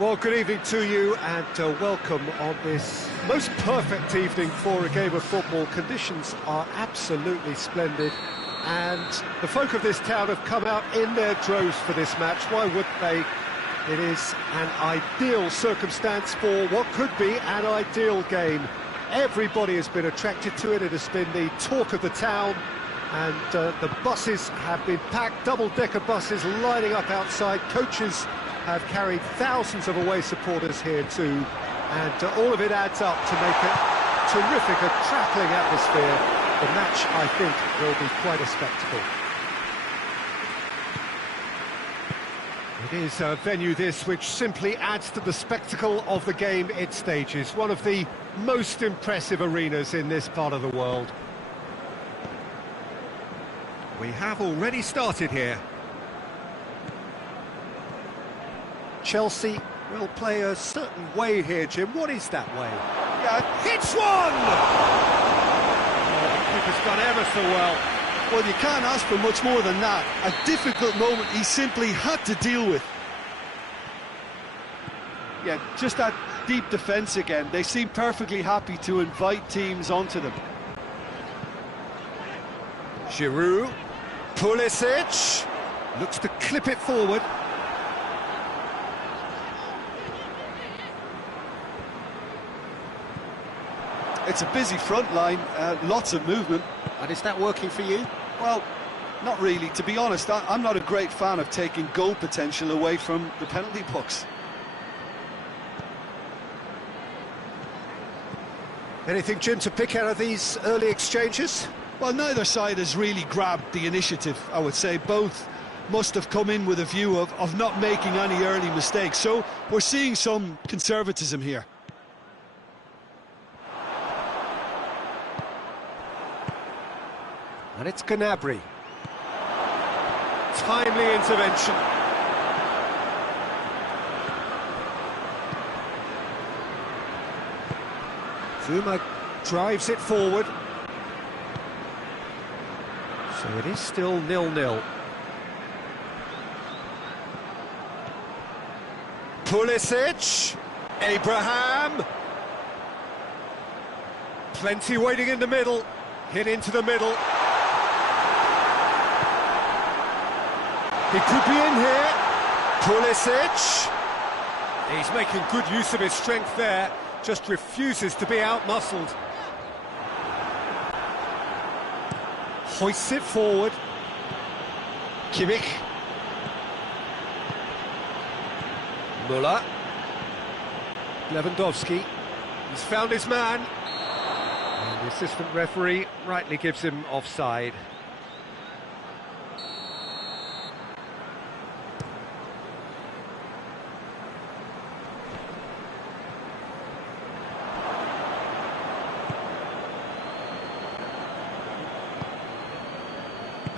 Well, good evening to you and welcome on this most perfect evening for a game of football. Conditions are absolutely splendid and the folk of this town have come out in their droves for this match. Why wouldn't they? It is an ideal circumstance for what could be an ideal game. Everybody has been attracted to it. It has been the talk of the town, and the buses have been packed, double-decker buses lining up outside. Coaches have carried thousands of away supporters here too, and all of it adds up to make a terrific, crackling atmosphere. The match, I think, will be quite a spectacle. It is a venue, this, which simply adds to the spectacle of the game it stages. One of the most impressive arenas in this part of the world. We have already started here. Chelsea will play a certain way here, Jim. What is that way? Yeah, hits one! Oh, the keeper's done ever so well. Well, you can't ask for much more than that. A difficult moment he simply had to deal with. Yeah, just that deep defence again. They seem perfectly happy to invite teams onto them. Giroud, Pulisic, looks to clip it forward. It's a busy front line, lots of movement. And is that working for you? Well, not really. To be honest, I'm not a great fan of taking goal potential away from the penalty box. Anything, Jim, to pick out of these early exchanges? Well, neither side has really grabbed the initiative, I would say. Both must have come in with a view of not making any early mistakes. So we're seeing some conservatism here. And it's Gnabry. Timely intervention. Zuma drives it forward. So it is still 0-0. Pulisic. Abraham. Plenty waiting in the middle. Hit into the middle. He could be in here. Pulisic. He's making good use of his strength there. Just refuses to be out-muscled. Hoists it forward. Kimmich. Müller. Lewandowski. He's found his man. And the assistant referee rightly gives him offside.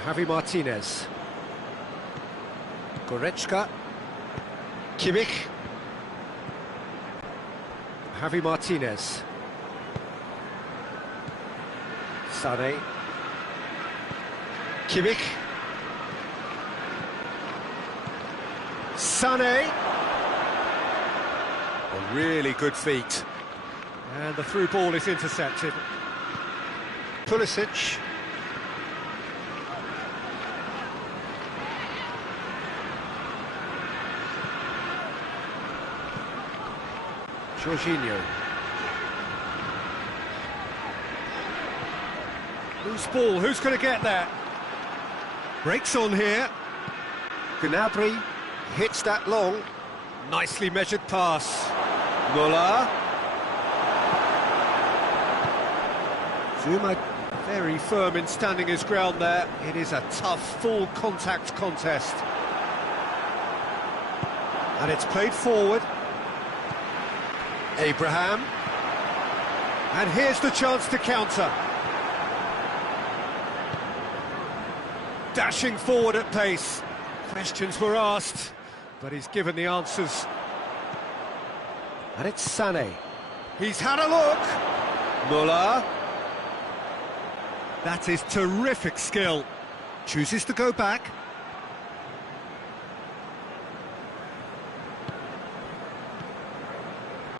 Javi Martinez. Goretzka. Kimmich. Javi Martinez. Sané. Kimmich. Sané. A really good feat. And the through ball is intercepted. Pulisic. Jorginho. Loose ball, who's going to get that? Breaks on here. Gnabry hits that long. Nicely measured pass. Müller. Zuma very firm in standing his ground there. It is a tough, full contact contest. And it's played forward. Abraham, and here's the chance to counter. Dashing forward at pace. Questions were asked, but he's given the answers. And it's Sané. He's had a look. Müller. That is terrific skill. Chooses to go back.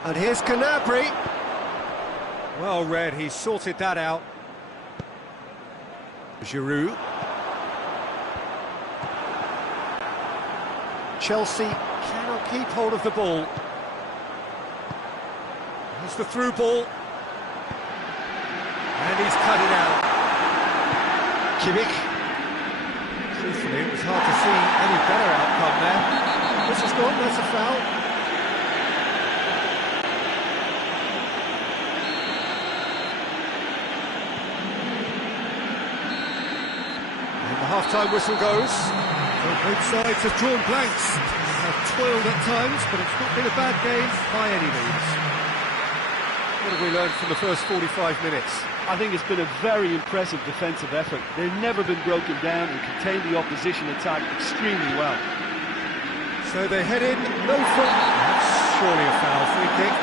And here's Gnabry. Well read, he sorted that out. Giroud. Chelsea cannot keep hold of the ball. Here's the through ball. And he's cut it out. Kimmich. Truthfully, it was hard to see any better outcome there. This is gone, that's a foul. And the half-time whistle goes. Well, both sides have drawn blanks. Have toiled at times, but it's not been a bad game by any means. What have we learned from the first 45 minutes? I think it's been a very impressive defensive effort. They've never been broken down and contained the opposition attack extremely well. So they head in, no fault. That's surely a foul, free kick.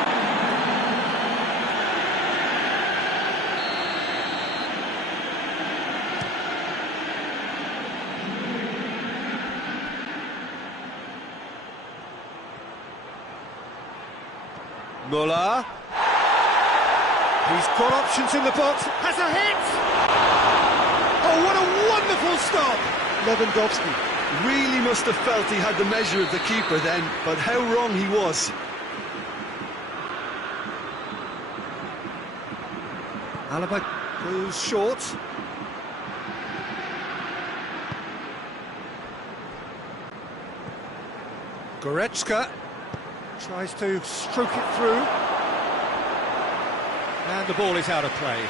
Muller. He's got options in the box, has a hit! Oh, what a wonderful stop! Lewandowski really must have felt he had the measure of the keeper then, but how wrong he was. Alaba goes short. Goretzka tries to stroke it through. And the ball is out of play.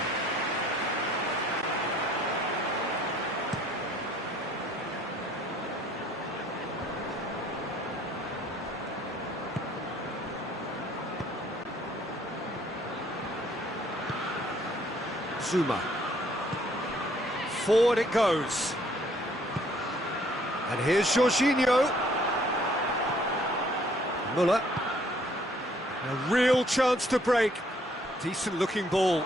Zuma. Forward it goes. And here's Jorginho. Muller. A real chance to break. Decent looking ball.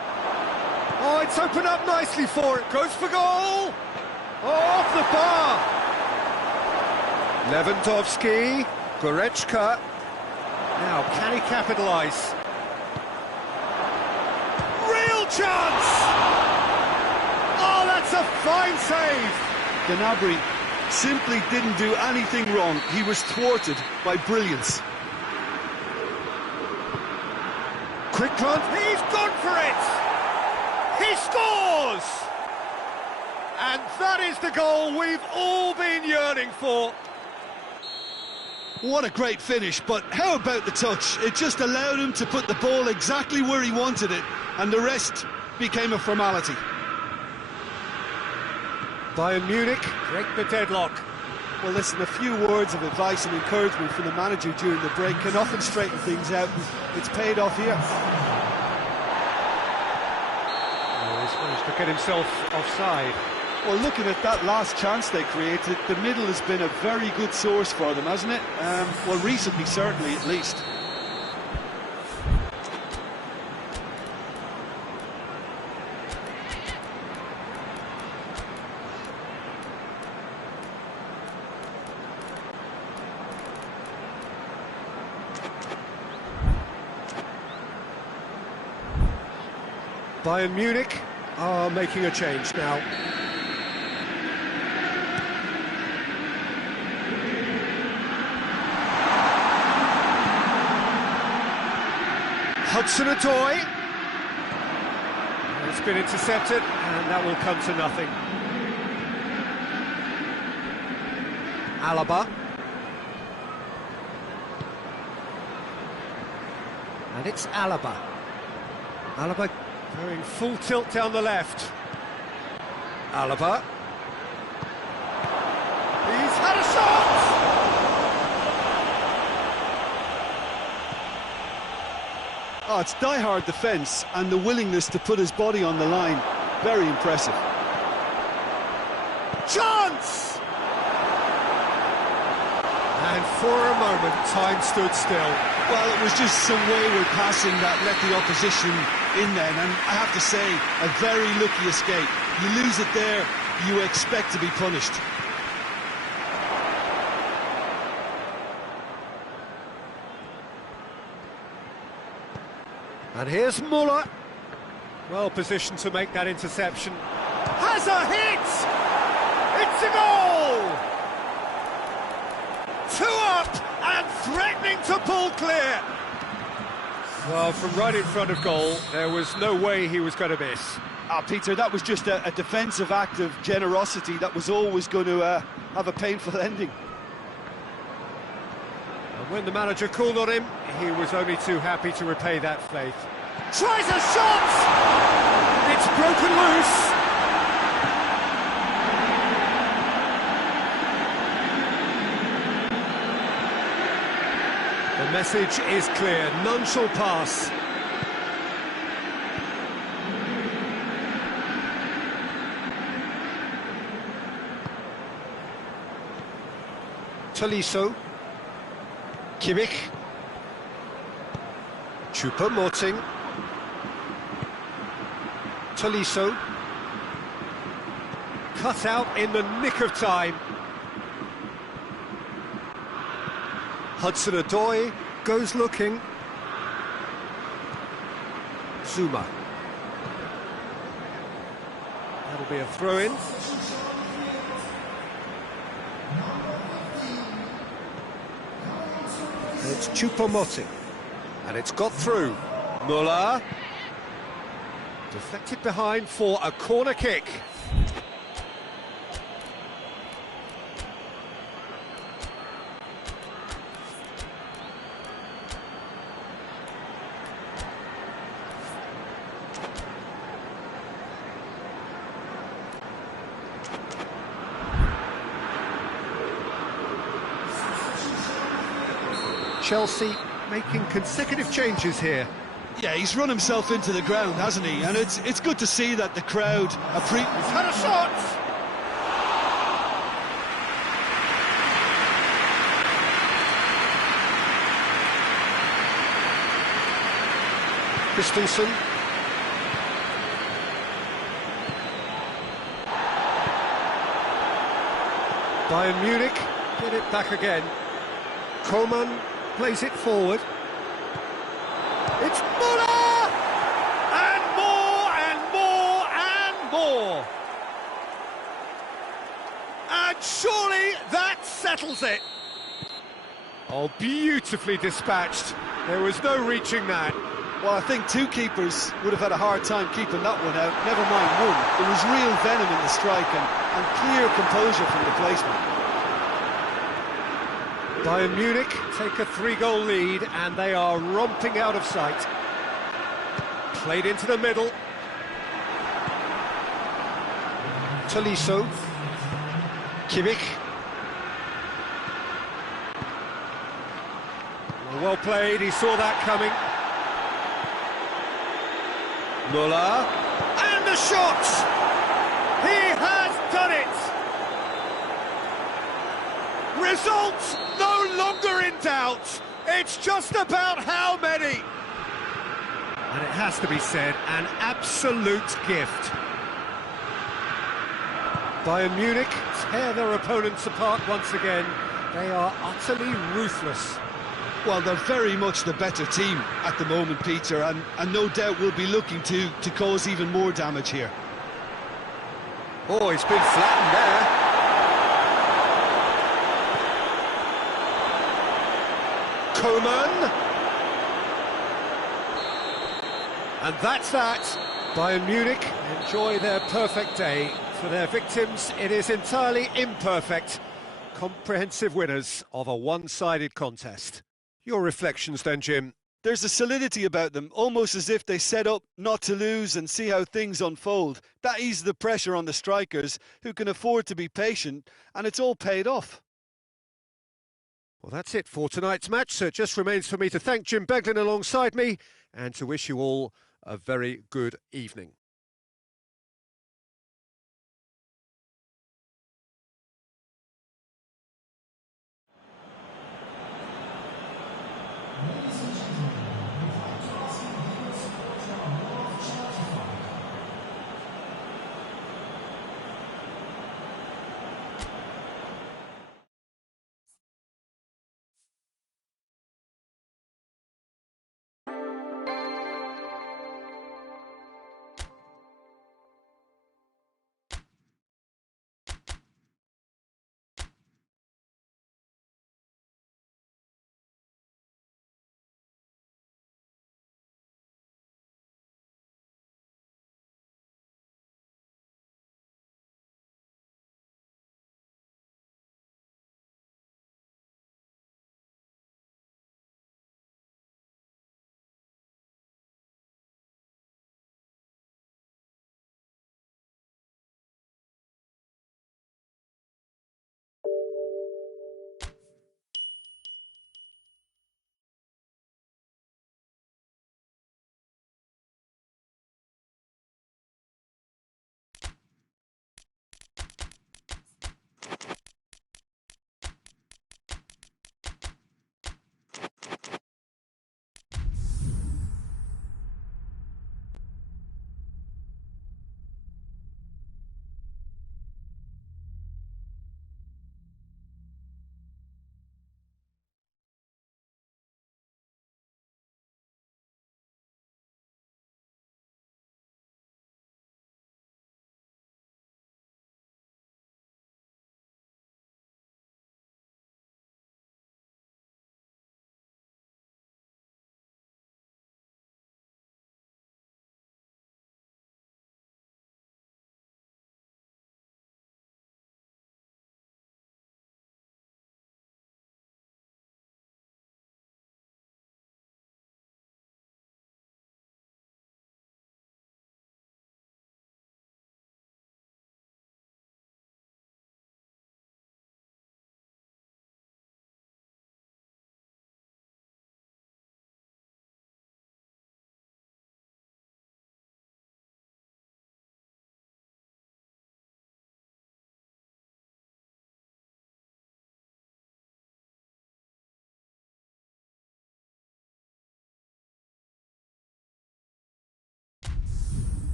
Oh, it's opened up nicely for it. Goes for goal. Oh, off the bar. Lewandowski. Goretzka. Now, can he capitalise? Real chance! Oh, that's a fine save. Gnabry simply didn't do anything wrong. He was thwarted by brilliance. Quick glance, he's gone for it! He scores! And that is the goal we've all been yearning for. What a great finish, but how about the touch? It just allowed him to put the ball exactly where he wanted it, and the rest became a formality. Bayern Munich break the deadlock. Well, listen, a few words of advice and encouragement from the manager during the break can often straighten things out, and it's paid off here. Oh, he's managed to get himself offside. Well, looking at that last chance they created, the middle has been a very good source for them, hasn't it? Well, recently, certainly, at least. Bayern Munich are making a change now. Hudson-Odoi. It's been intercepted, and that will come to nothing. Alaba. And it's Alaba. Alaba going full tilt down the left. Alaba. He's had a shot! Oh, it's die-hard defence and the willingness to put his body on the line. Very impressive. Chance! And for a moment, time stood still. Well, it was just some wayward passing that let the opposition in then, and I have to say, a very lucky escape. You lose it there, you expect to be punished. And here's Muller. Well positioned to make that interception. Has a hit! It's a goal! 2 up and threatening to pull clear. Well, from right in front of goal, there was no way he was going to miss. Peter, that was just a defensive act of generosity that was always going to have a painful ending. And when the manager called on him, he was only too happy to repay that faith. Tries a shot! It's broken loose! The message is clear, none shall pass. Tolisso, Kimmich, Choupo-Moting, Tolisso, cut out in the nick of time. Hudson-Odoi goes looking. Zuma. That'll be a throw-in. It's Choupo-Moting, and it's got through. Muller, deflected behind for a corner kick. Chelsea making consecutive changes here. Yeah, he's run himself into the ground, hasn't he? And it's good to see that the crowd appreciate. He's had a shot! Christensen. Bayern Munich get it back again. Coman plays it forward. It's Muller! And more, and more, and more! And surely that settles it! Oh, beautifully dispatched. There was no reaching that. Well, I think 2 keepers would have had a hard time keeping that one out, never mind 1. There was real venom in the strike and clear composure from the placement. Bayern Munich take a 3-goal lead and they are romping out of sight. Played into the middle. Tolisso. Kimmich. Well played, he saw that coming. Muller. And the shot! He has done it! Results no longer in doubt. It's just about how many. And it has to be said, an absolute gift. Bayern Munich tear their opponents apart once again. They are utterly ruthless. Well, they're very much the better team at the moment, Peter, and no doubt will be looking to cause even more damage here. Oh, he's been flattened there. Coman. And that's that. Bayern Munich enjoy their perfect day. For their victims, it is entirely imperfect. Comprehensive winners of a one-sided contest. Your reflections then, Jim? There's a solidity about them, almost as if they set up not to lose and see how things unfold. That eases the pressure on the strikers, who can afford to be patient, and it's all paid off. Well, that's it for tonight's match, so it just remains for me to thank Jim Beglin alongside me and to wish you all a very good evening.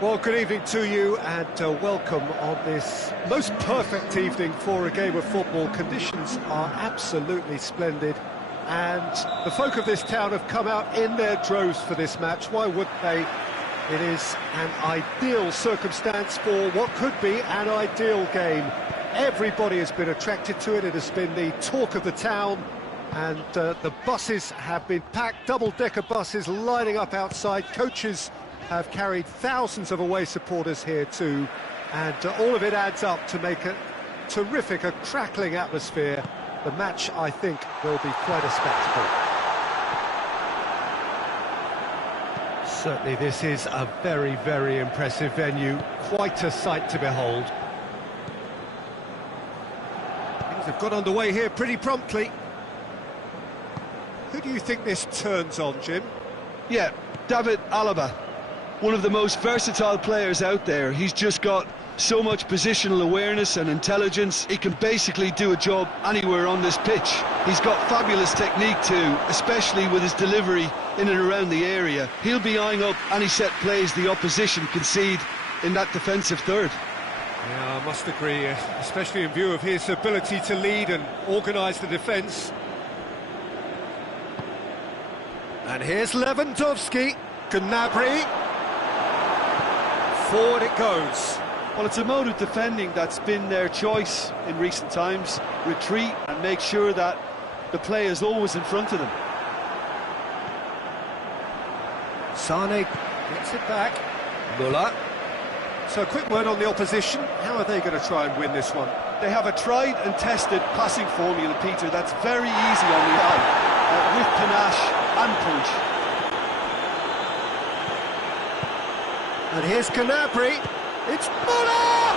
Well, good evening to you and welcome on this most perfect evening for a game of football. Conditions are absolutely splendid and the folk of this town have come out in their droves for this match. Why wouldn't they? It is an ideal circumstance for what could be an ideal game. Everybody has been attracted to it. It has been the talk of the town, and the buses have been packed, double-decker buses lining up outside. Coaches have carried thousands of away supporters here too, and all of it adds up to make a terrific, a crackling atmosphere. The match, I think, will be quite a spectacle. Certainly this is a very, very impressive venue, quite a sight to behold. Things have got underway here pretty promptly. Who do you think this turns on, Jim? Yeah, David Alaba. One of the most versatile players out there. He's just got so much positional awareness and intelligence. He can basically do a job anywhere on this pitch. He's got fabulous technique too, especially with his delivery in and around the area. He'll be eyeing up any set plays the opposition concede in that defensive third. Yeah, I must agree, especially in view of his ability to lead and organise the defence. And here's Lewandowski, Gnabry. Forward it goes. Well, it's a mode of defending that's been their choice in recent times. Retreat and make sure that the play is always in front of them. Sane gets it back. Muller. So a quick word on the opposition. How are they going to try and win this one? They have a tried and tested passing formula, Peter, that's very easy on the eye, with panache and punch. And here's Gnabry. It's Muller!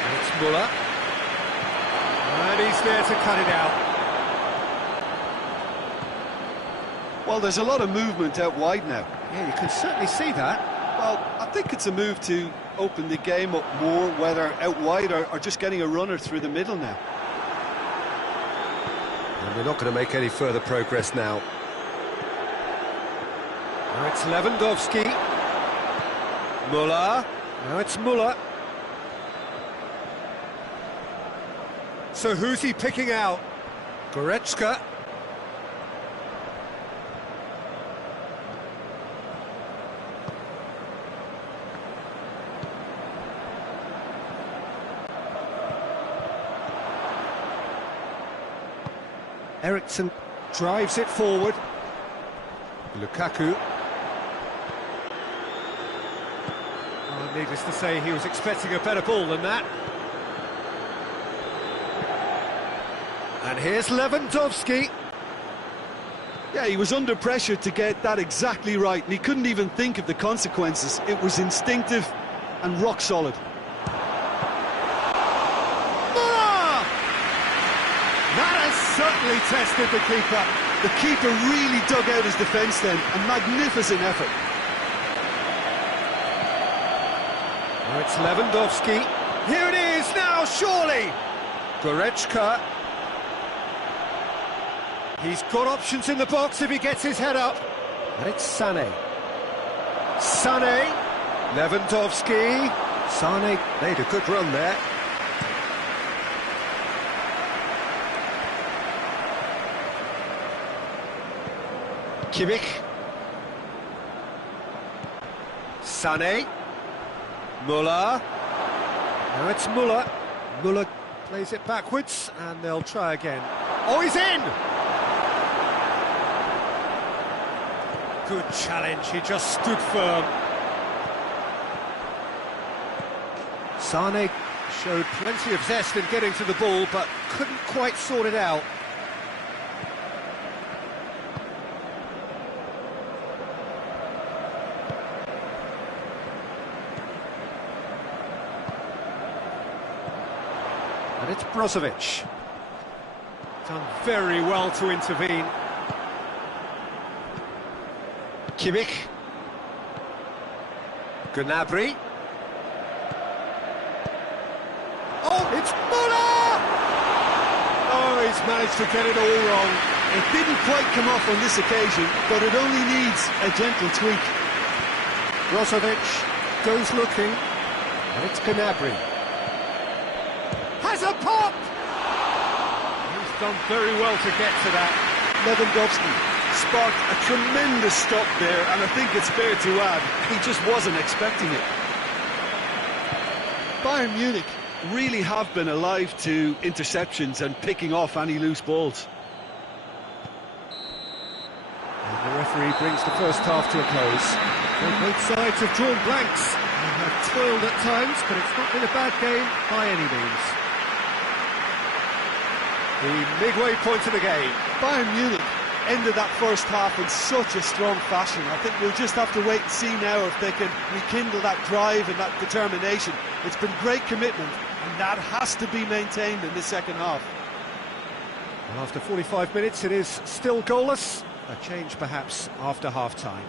And it's Muller. And he's there to cut it out. Well, there's a lot of movement out wide now. Yeah, you can certainly see that. Well, I think it's a move to open the game up more, whether out wide or just getting a runner through the middle now. And we're not going to make any further progress now. Now it's Lewandowski. Muller. Now it's Muller. So who's he picking out? Goretzka. Eriksson drives it forward. Lukaku. Oh, needless to say, he was expecting a better ball than that. And here's Lewandowski. Yeah, he was under pressure to get that exactly right, and he couldn't even think of the consequences. It was instinctive and rock solid. Certainly tested the keeper. The keeper really dug out his defence then. A magnificent effort. Now it's Lewandowski. Here it is now, surely. Goretzka. He's got options in the box if he gets his head up. And it's Sane. Sane. Lewandowski. Sane made a good run there. Kimmich. Sane. Muller. Now it's Muller. Muller plays it backwards and they'll try again. Oh, he's in! Good challenge, he just stood firm. Sane showed plenty of zest in getting to the ball but couldn't quite sort it out. And it's Brozovic. Done very well to intervene. Kimmich. Gnabry. Oh, it's Muller! Oh, he's managed to get it all wrong. It didn't quite come off on this occasion, but it only needs a gentle tweak. Brozovic goes looking, and it's Gnabry. Has a pop! He's done very well to get to that. Lewandowski sparked a tremendous stop there, and I think it's fair to add, he just wasn't expecting it. Bayern Munich really have been alive to interceptions and picking off any loose balls. And the referee brings the first half to a close. Well, both sides have drawn blanks. They have toiled at times, but it's not been a bad game by any means. The midway point of the game. Bayern Munich ended that first half in such a strong fashion. I think we'll just have to wait and see now if they can rekindle that drive and that determination. It's been great commitment, and that has to be maintained in the second half. Well, after 45 minutes, it is still goalless. A change perhaps after half-time.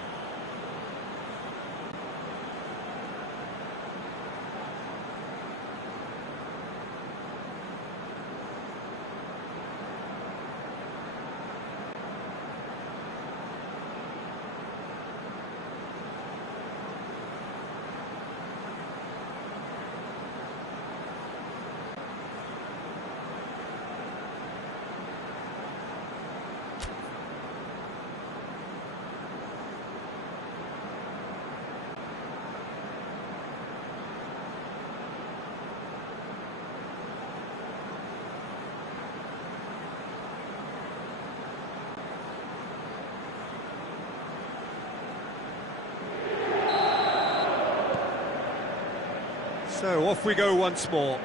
So off we go once more.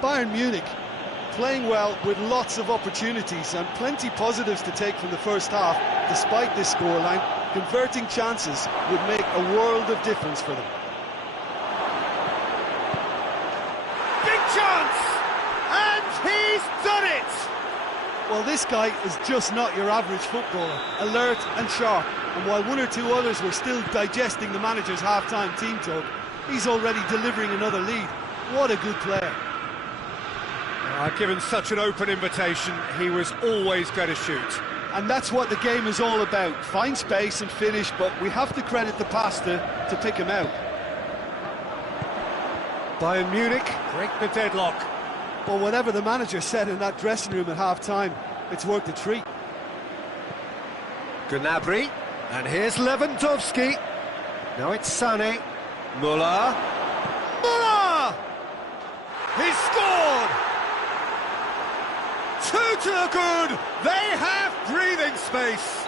Bayern Munich playing well with lots of opportunities and plenty positives to take from the first half. Despite this scoreline, converting chances would make a world of difference for them. Big chance! And he's done it! Well, this guy is just not your average footballer, alert and sharp. And while one or two others were still digesting the manager's half-time team talk, he's already delivering another lead. What a good player. Given such an open invitation, he was always going to shoot. And that's what the game is all about. Find space and finish, but we have to credit the pass to pick him out. Bayern Munich break the deadlock. Well, whatever the manager said in that dressing room at half-time, it's worked a treat. Gnabry, and here's Lewandowski. Now it's Sané. Müller. Müller! He's scored! 2 to the good! They have breathing space!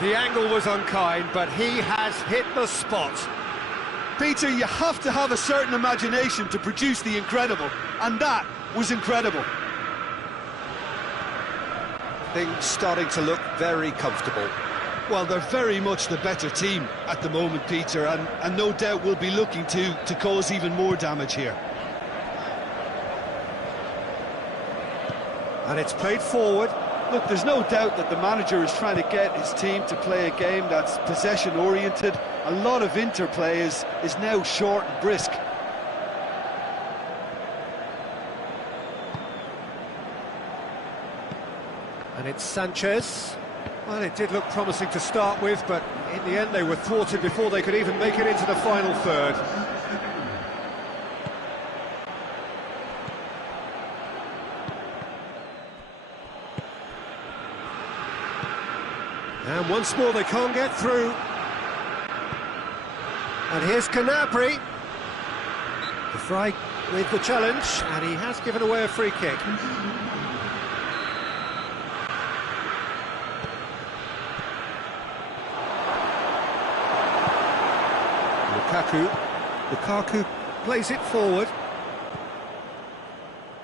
The angle was unkind, but he has hit the spot. Peter, you have to have a certain imagination to produce the incredible, and that was incredible. Things starting to look very comfortable. Well, they're very much the better team at the moment, Peter, and no doubt will be looking to cause even more damage here. And it's played forward. Look, there's no doubt that the manager is trying to get his team to play a game that's possession-oriented. A lot of interplay is now short and brisk. And it's Sanchez. Well, it did look promising to start with, but in the end they were thwarted before they could even make it into the final third. And once more they can't get through. And here's Gnabry. De Vrij with the challenge, and he has given away a free kick. Lukaku plays it forward.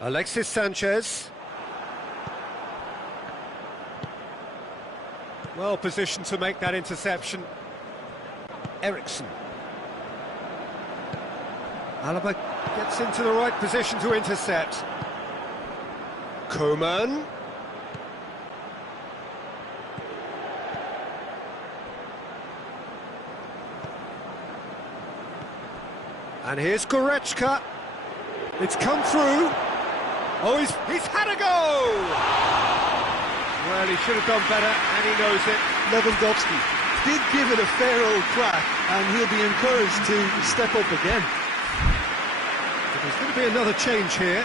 Alexis Sanchez. Well positioned to make that interception. Eriksen. Alaba gets into the right position to intercept. Koeman. And here's Goretzka. It's come through. Oh, he's had a go! Well, he should have done better, and he knows it. Lewandowski did give it a fair old crack, and he'll be encouraged to step up again. But there's going to be another change here.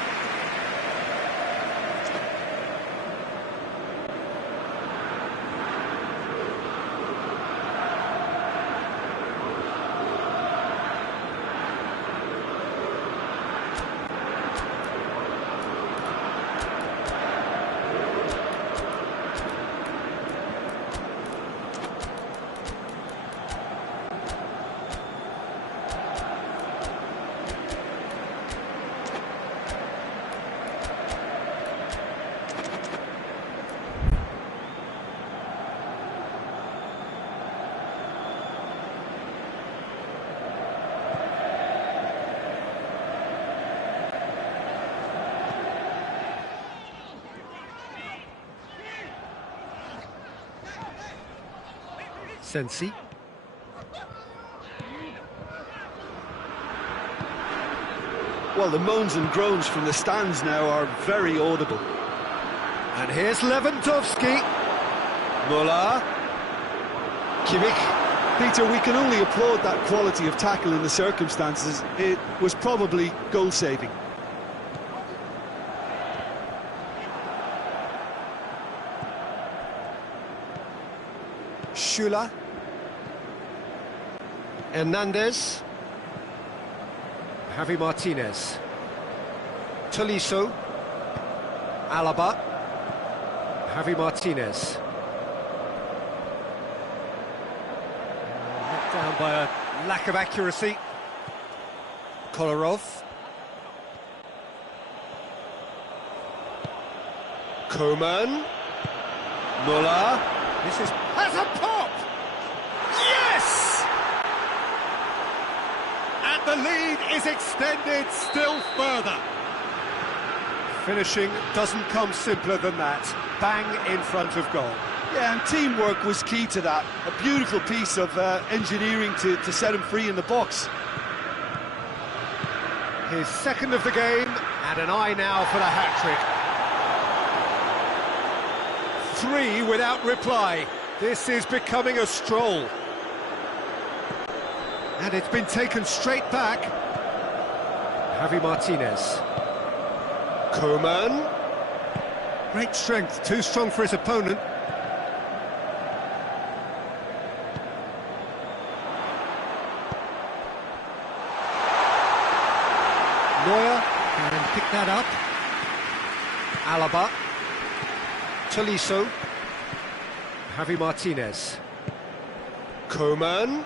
Sensi. Well, the moans and groans from the stands now are very audible. And here's Lewandowski. Muller. Kimmich. Peter, we can only applaud that quality of tackle in the circumstances. It was probably goal-saving. Schüller. Hernandez. Javi Martinez. Tolisso. Alaba. Javi Martinez. Let down by a lack of accuracy. Kolarov. Coman. Muller. This has a pop! Yes! And the lead is extended still further. Finishing doesn't come simpler than that. Bang in front of goal. Yeah, and teamwork was key to that. A beautiful piece of engineering to set him free in the box. His second of the game, and an eye now for the hat-trick. 3 without reply. This is becoming a stroll. And it's been taken straight back. Javi Martinez. Coman. Great strength, too strong for his opponent. Neuer can pick that up. Alaba. Tolisso. Javi Martinez. Coman.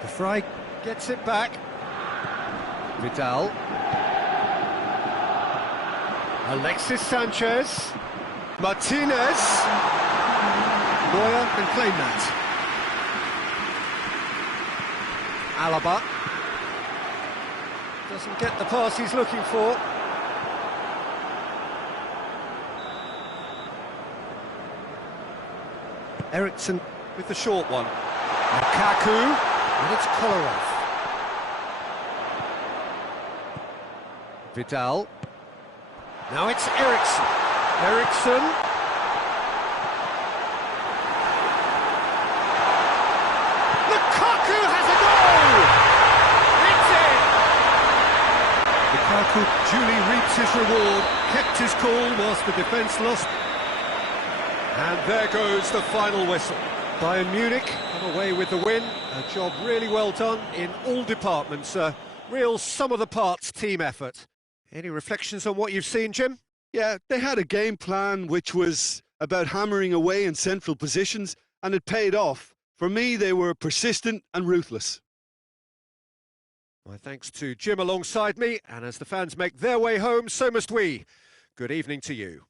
The Fry gets it back. Vidal. Alexis Sanchez. Martinez. Neuer can claim that. Alaba. Doesn't get the pass he's looking for. Eriksson with the short one. Lukaku, and it's Kolarov. Vidal. Now it's Eriksson. Eriksson. Lukaku has a goal! It's in! Lukaku duly reaps his reward, kept his cool whilst the defence lost. And there goes the final whistle. Bayern Munich come away with the win. A job really well done in all departments. A real sum-of-the-parts team effort. Any reflections on what you've seen, Jim? Yeah, they had a game plan which was about hammering away in central positions, and it paid off. For me, they were persistent and ruthless. My thanks to Jim alongside me, and as the fans make their way home, so must we. Good evening to you.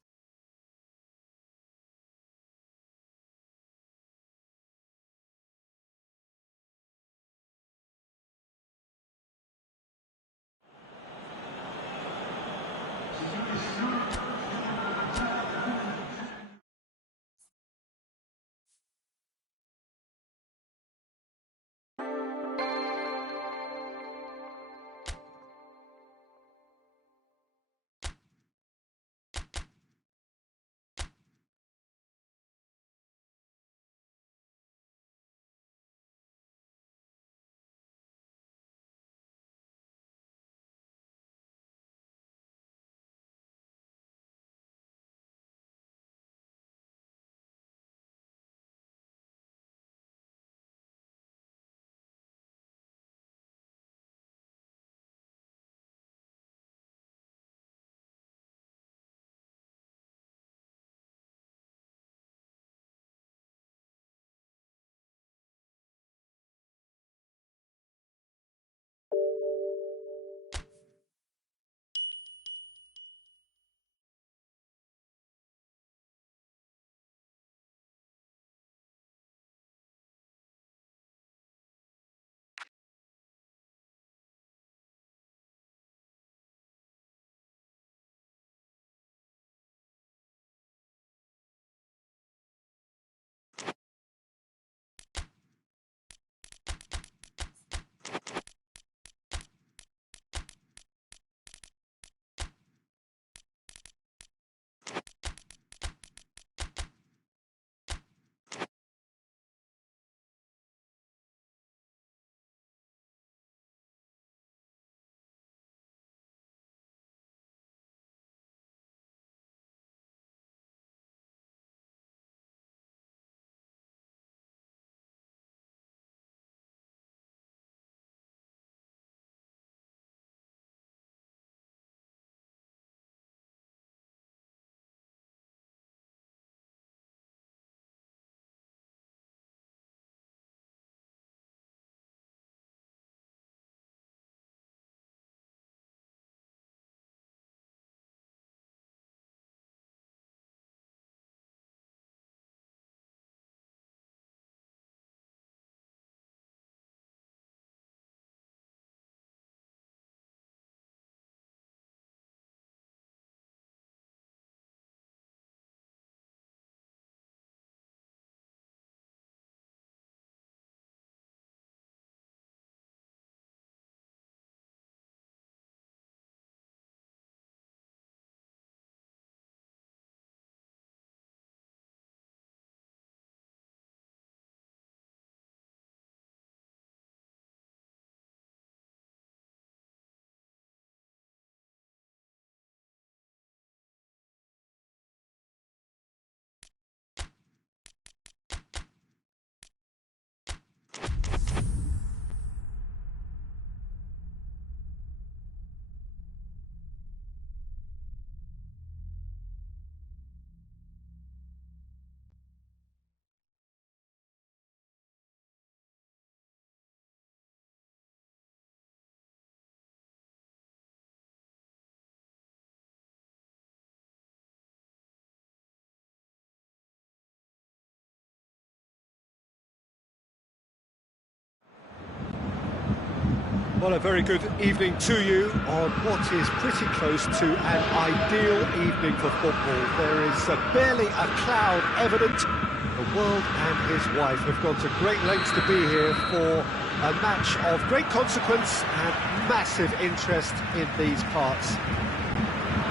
Well, a very good evening to you on what is pretty close to an ideal evening for football. There is barely a cloud evident. The world and his wife have gone to great lengths to be here for a match of great consequence and massive interest in these parts.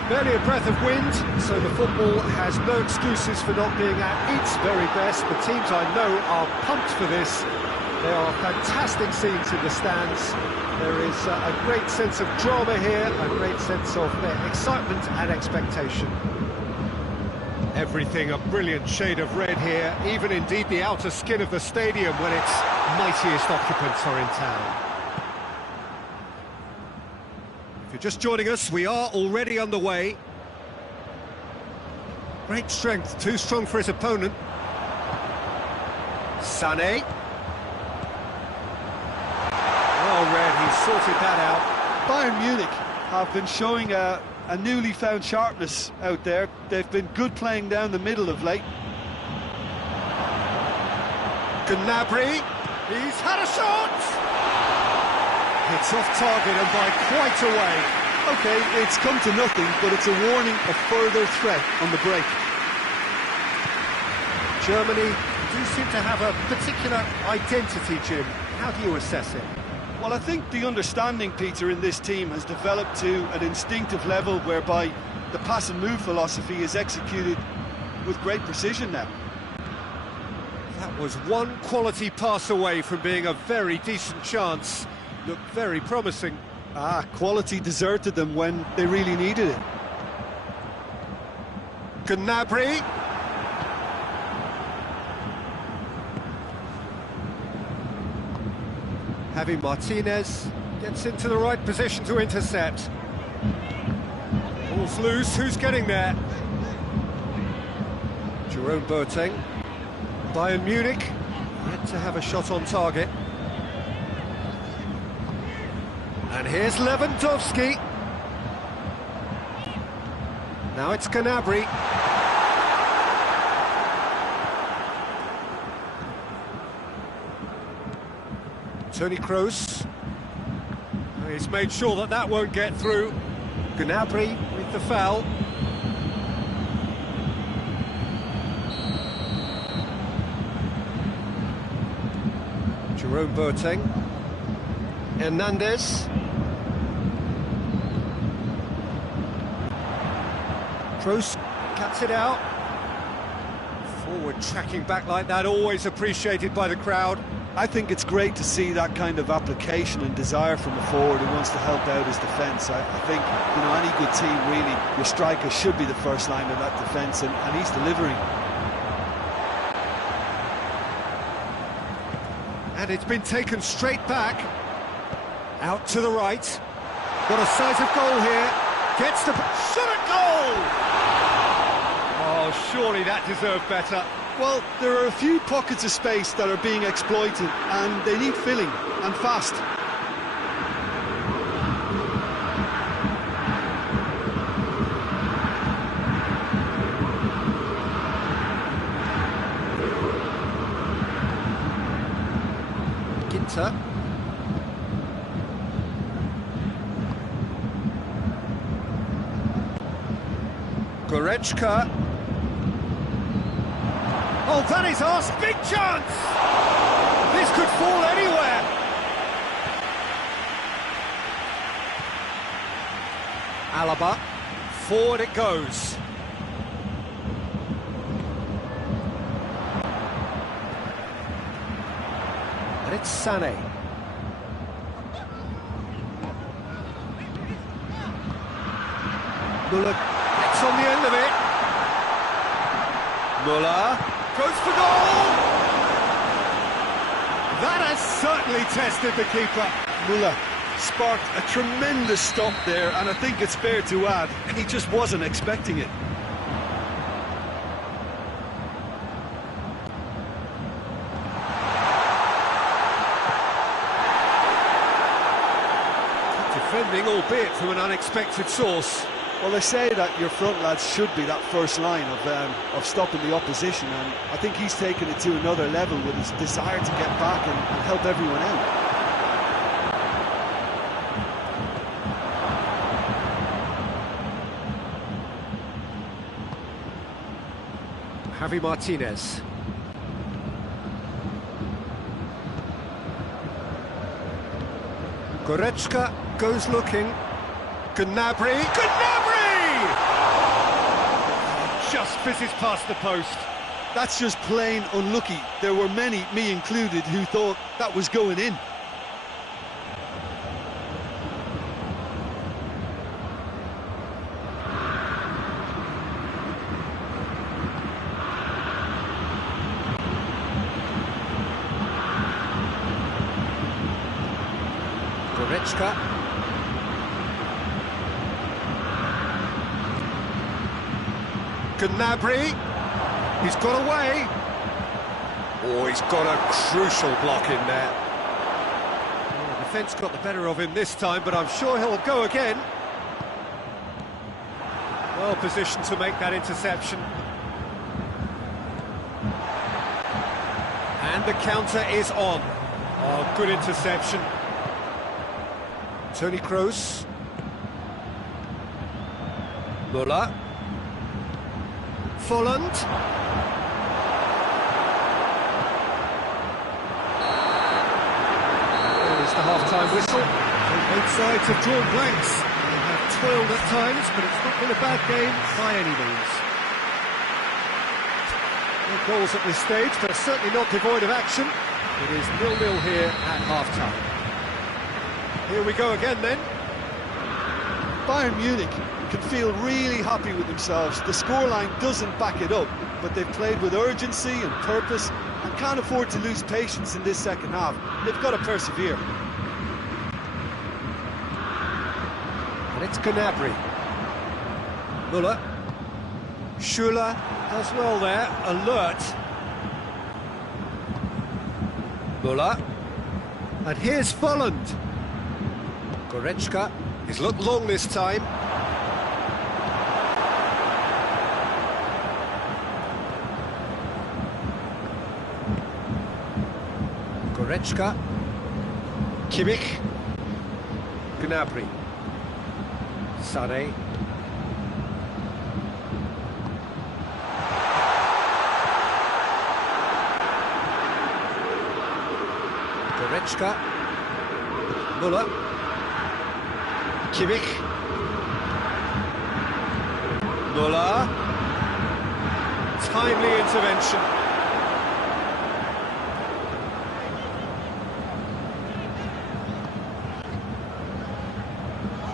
Barely a breath of wind, so the football has no excuses for not being at its very best. The teams I know are pumped for this. There are fantastic scenes in the stands. There is a great sense of drama here, a great sense of excitement and expectation. Everything a brilliant shade of red here, even indeed the outer skin of the stadium when its mightiest occupants are in town. If you're just joining us, we are already underway. Great strength, too strong for his opponent. Sané. Well read, he's sorted that out. Bayern Munich have been showing a newly found sharpness out there. They've been good playing down the middle of late. Gnabry, he's had a shot! It's off target and by quite a way. Okay, it's come to nothing, but it's a warning of further threat on the break. Germany do seem to have a particular identity, Jim. How do you assess it? Well, I think the understanding, Peter, in this team has developed to an instinctive level whereby the pass and move philosophy is executed with great precision now. That was one quality pass away from being a very decent chance. Looked very promising. Quality deserted them when they really needed it. Gnabry. Javi Martinez gets into the right position to intercept. Ball's loose, who's getting there? Jerome Boateng. Bayern Munich yet to have a shot on target. And here's Lewandowski. Now it's Gnabry. Toni Kroos. He's made sure that that won't get through. Gnabry with the foul. Jerome Boateng. Hernandez. Kroos cuts it out. Forward tracking back like that, always appreciated by the crowd. I think it's great to see that kind of application and desire from a forward who wants to help out his defence. I think, you know, any good team, really, your striker should be the first line of that defence, and he's delivering. And it's been taken straight back. Out to the right. Got a sight of goal here. Gets the... shot at goal! Oh, surely that deserved better. Well, there are a few pockets of space that are being exploited, and they need filling, and fast. Ginter. Goretzka. Oh, that is us! Big chance! This could fall anywhere! Alaba. Forward it goes. And it's Sané. Müller gets on the end of it. Müller goes for goal! That has certainly tested the keeper. Müller sparked a tremendous stop there, and I think it's fair to add, he just wasn't expecting it. Defending, albeit from an unexpected source. Well, they say that your front lads should be that first line of stopping the opposition, and I think he's taken it to another level with his desire to get back and help everyone out. Javi Martinez. Goretzka goes looking. Gnabry. Just fizzes past the post. That's just plain unlucky. There were many, me included, who thought that was going in. Goretzka. Gnabry. He's got away. Oh, he's got a crucial block in there. Oh, the defence got the better of him this time, but I'm sure he'll go again. Well positioned to make that interception. And the counter is on. Oh, good interception. Toni Kroos. Müller. Folland. There's the half-time whistle. Both sides have drawn blanks. They have toiled at times, but it's not been a bad game by any means. No goals at this stage, but certainly not devoid of action. It is 0-0 here at half-time. Here we go again then. Bayern Munich can feel really happy with themselves. The scoreline doesn't back it up, but they've played with urgency and purpose and can't afford to lose patience in this second half. They've got to persevere. And it's Gnabry. Müller. Schüller as well there, alert. Müller. And here's Folland. Goretzka. He's looked long this time. Goretzka. Kimmich. Gnabry. Sané. Goretzka. Müller. Kimmich. Müller. Timely intervention.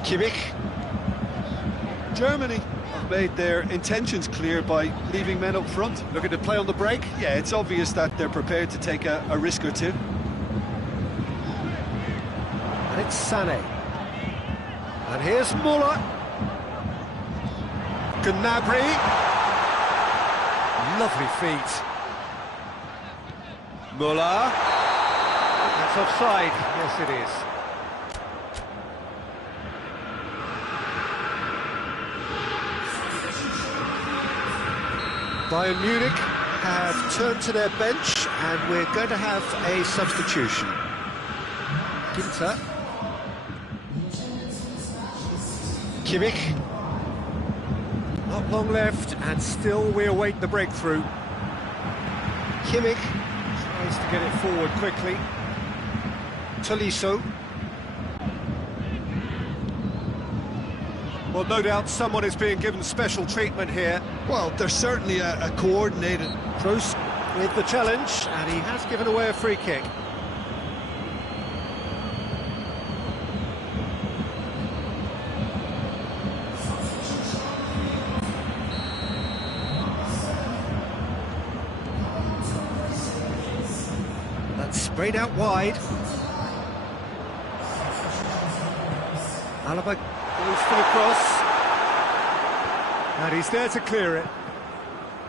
Kimmich. Germany have made their intentions clear by leaving men up front. Looking to play on the break. Yeah, it's obvious that they're prepared to take a risk or two. And it's Sané. And here's Müller. Gnabry. Lovely feet. Müller. That's offside. Yes, it is. Bayern Munich have turned to their bench, and we're going to have a substitution. Ginter. Kimmich. Not long left, and still we await the breakthrough. Kimmich tries to get it forward quickly. Tolisso. Well, no doubt someone is being given special treatment here. Well, there's certainly a coordinated... Kroos with the challenge, and he has given away a free kick. That's sprayed out wide. Alaba goes for the cross, and he's there to clear it.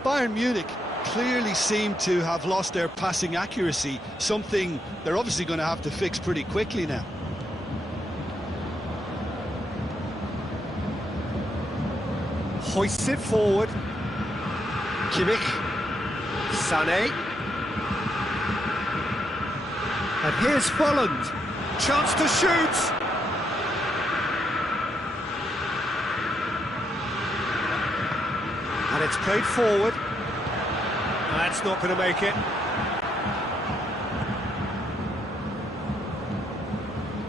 Bayern Munich clearly seem to have lost their passing accuracy, something they're obviously going to have to fix pretty quickly now. Hoists it forward. Kimmich. Sané. And here's Folland. Chance to shoot. And it's played forward. That's not going to make it.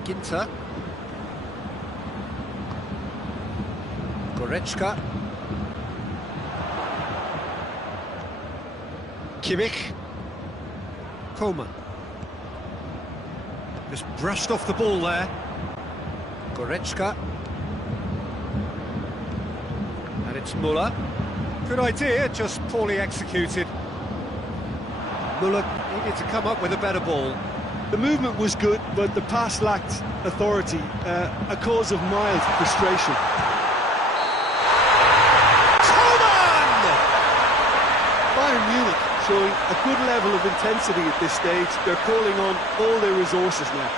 Ginter. Goretzka. Kimmich. Coleman. Just brushed off the ball there. Goretzka. And it's Müller. Good idea, just poorly executed. Müller needed to come up with a better ball. The movement was good, but the pass lacked authority, a cause of mild frustration. Coleman! Bayern Munich showing a good level of intensity at this stage. They're calling on all their resources now.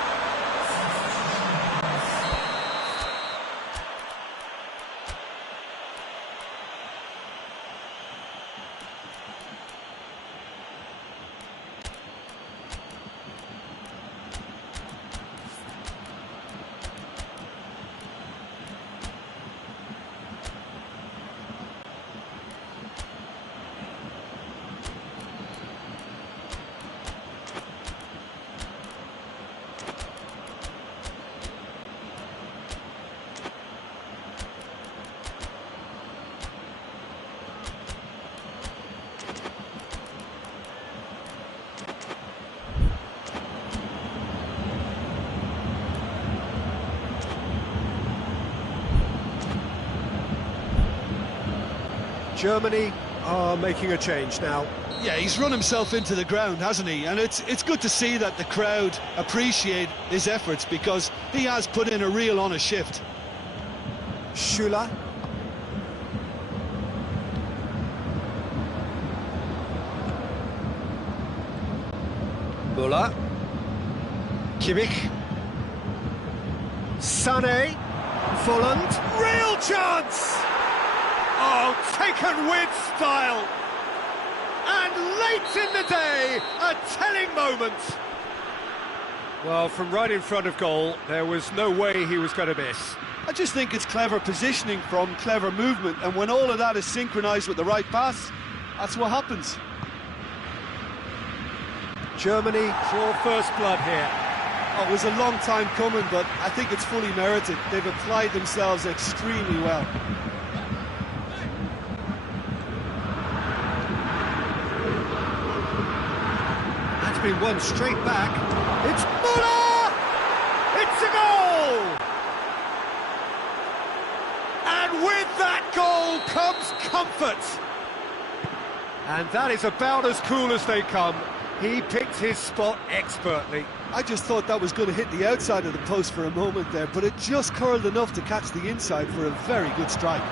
Germany are making a change now. Yeah, he's run himself into the ground, hasn't he? And it's good to see that the crowd appreciate his efforts, because he has put in a real honest shift. Schüller. Müller. Kimmich. Sané. Volland. Real chance! Oh, taken with style. And late in the day, a telling moment. Well, from right in front of goal, there was no way he was going to miss. I just think it's clever positioning from clever movement, and when all of that is synchronised with the right pass, that's what happens. Germany draw first blood here. Oh, it was a long time coming, but I think it's fully merited. They've applied themselves extremely well. That's been won straight back. It's Müller! It's a goal! And with that goal comes comfort. And that is about as cool as they come. He picked his spot expertly. I just thought that was going to hit the outside of the post for a moment there, but it just curled enough to catch the inside for a very good strike.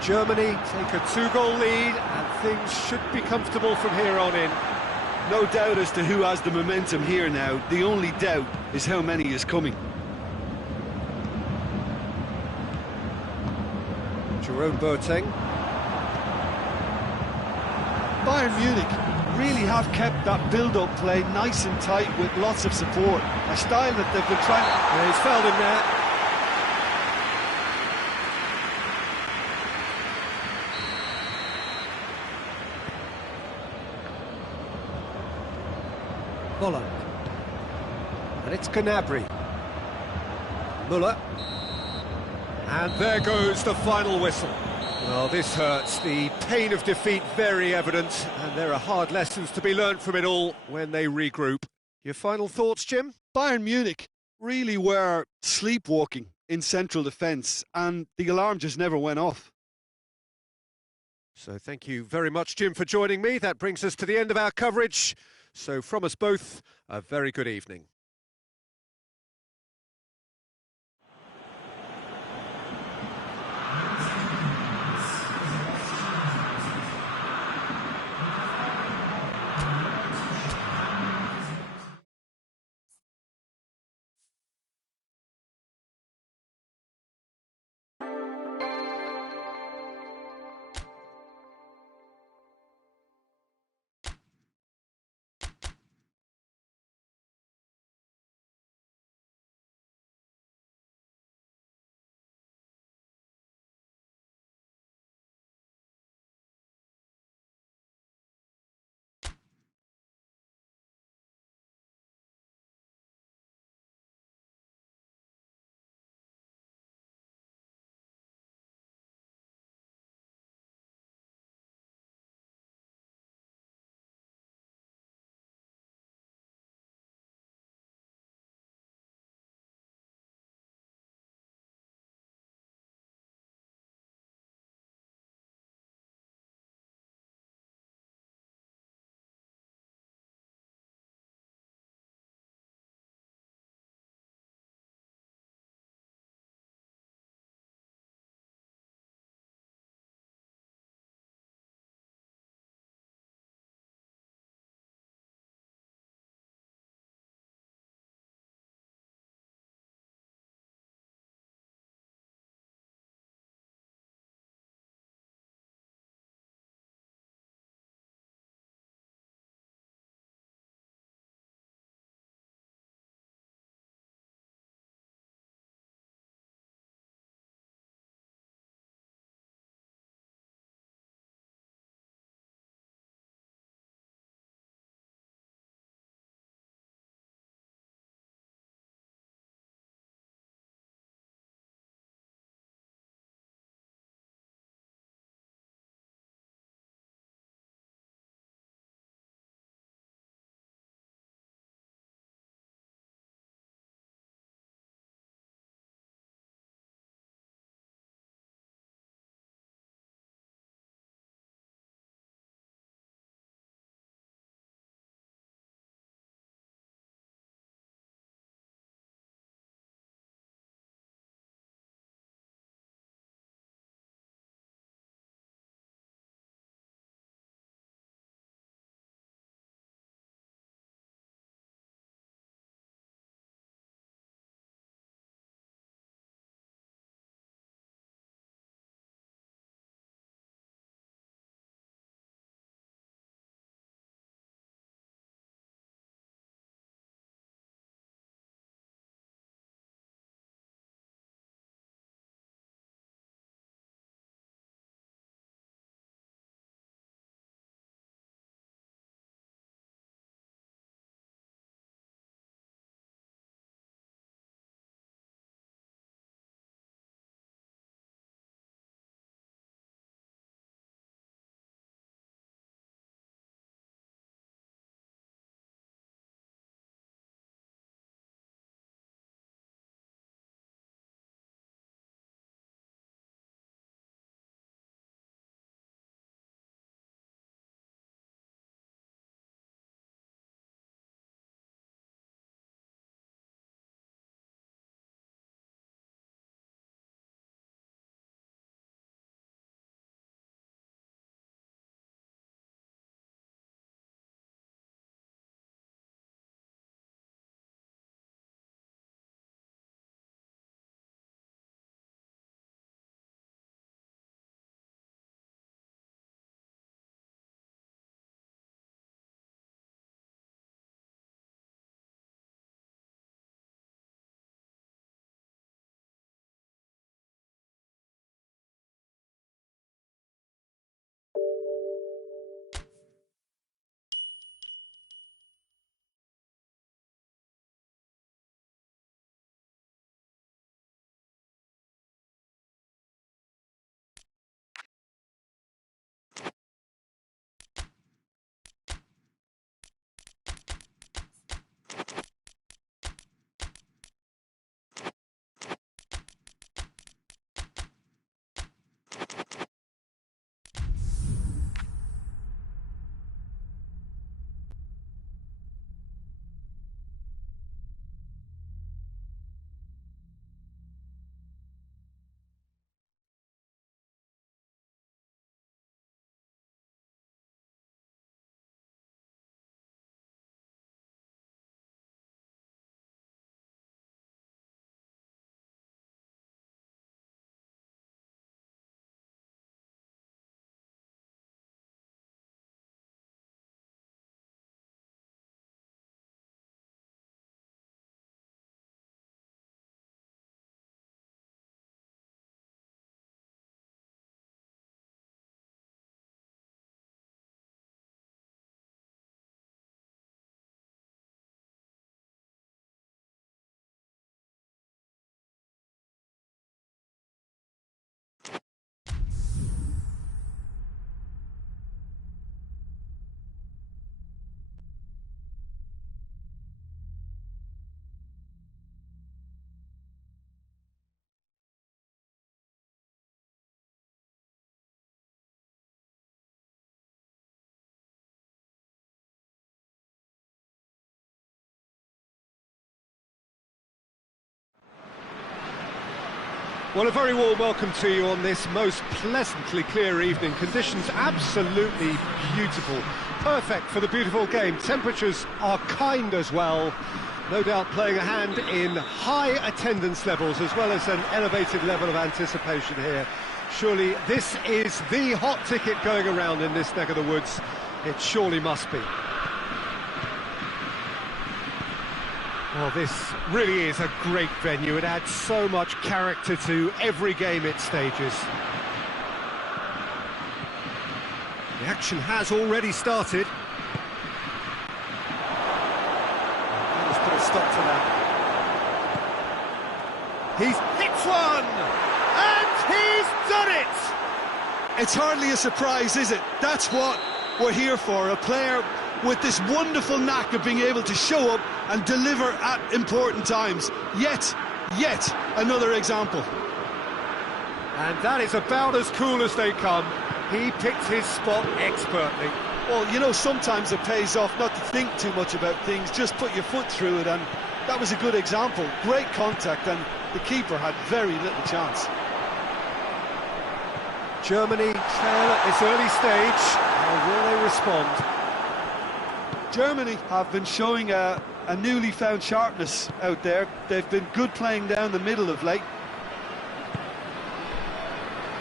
Germany take a 2-goal lead, and things should be comfortable from here on in. No doubt as to who has the momentum here now. The only doubt is how many is coming. Jerome Boateng. Bayern Munich really have kept that build-up play nice and tight with lots of support. A style that they've been trying... And he's fouled him there. Volland. And it's Gnabry. Müller. And there goes the final whistle. Well, this hurts. The pain of defeat very evident, and there are hard lessons to be learned from it all when they regroup. Your final thoughts, Jim? Bayern Munich really were sleepwalking in central defence, and the alarm just never went off. So thank you very much, Jim, for joining me. That brings us to the end of our coverage. So from us both, a very good evening. Well, a very warm welcome to you on this most pleasantly clear evening. Conditions absolutely beautiful. Perfect for the beautiful game. Temperatures are kind as well. No doubt playing a hand in high attendance levels as well as an elevated level of anticipation here. Surely this is the hot ticket going around in this neck of the woods. It surely must be. Well, this really is a great venue. It adds so much character to every game it stages. The action has already started. Let's put a stop to that. He's hit one! And he's done it! It's hardly a surprise, is it? That's what we're here for, a player with this wonderful knack of being able to show up and deliver at important times. Yet another example. And that is about as cool as they come. He picked his spot expertly. Well, you know, sometimes it pays off not to think too much about things, just put your foot through it, and that was a good example. Great contact, and the keeper had very little chance. Germany trail at this early stage. How will they respond? Germany have been showing a newly found sharpness out there. They've been good playing down the middle of late.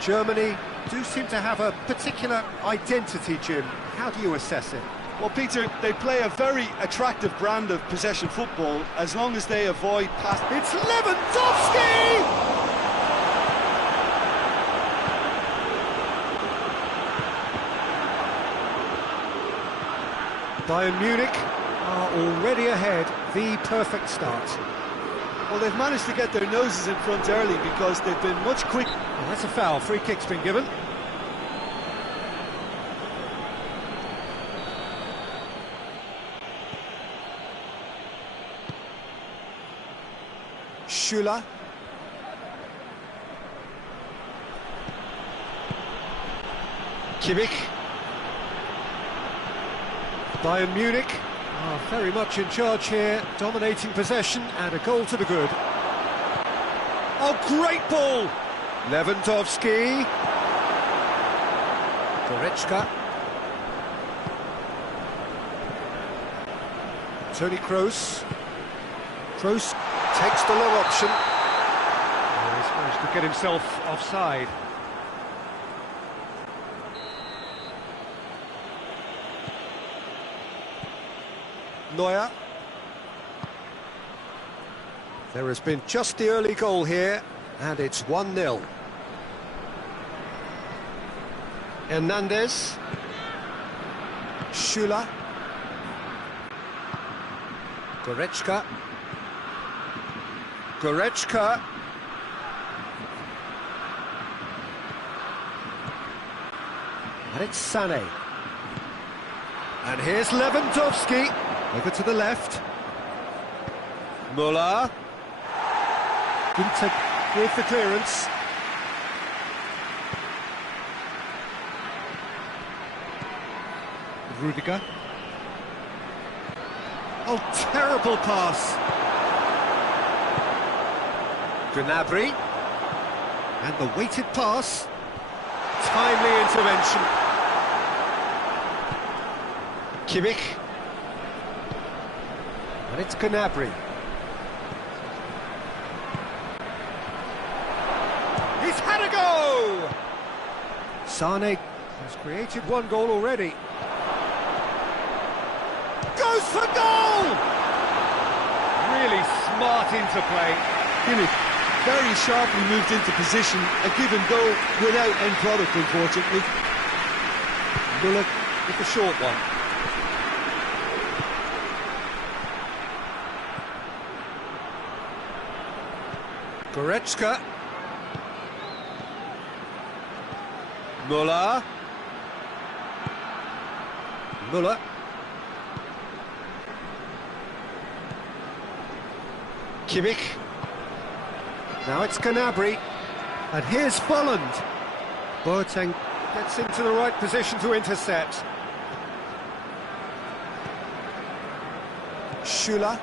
Germany do seem to have a particular identity, Jim. How do you assess it? Well, Peter, they play a very attractive brand of possession football as long as they avoid pass. It's Lewandowski! Bayern Munich are already ahead, the perfect start. Well, they've managed to get their noses in front early because they've been much quicker. Well, that's a foul, free kick's been given. Schüller. Kimmich. Bayern Munich are very much in charge here, dominating possession and a goal to the good. Oh, great ball! Lewandowski. Goretzka. Toni Kroos. Kroos takes the long option. Oh, he's managed to get himself offside. Neuer. There has been just the early goal here, and it's 1-0. Hernandez. Schüller. Goretzka. Goretzka. And it's Sané. And here's Lewandowski. Over to the left. Müller. Ginter with the clearance. Rudiger. Oh, terrible pass. Gnabry. And the weighted pass. Timely intervention. Kimmich. And it's Gnabry. He's had a go! Sané has created one goal already. Goes for goal! Really smart interplay. Kimmich very sharply moved into position, a give and go without end product, unfortunately. Müller with the short one. Goretzka. Müller. Müller. Kimmich. Now it's Gnabry. And here's Bolland. Boateng gets into the right position to intercept. Schüller.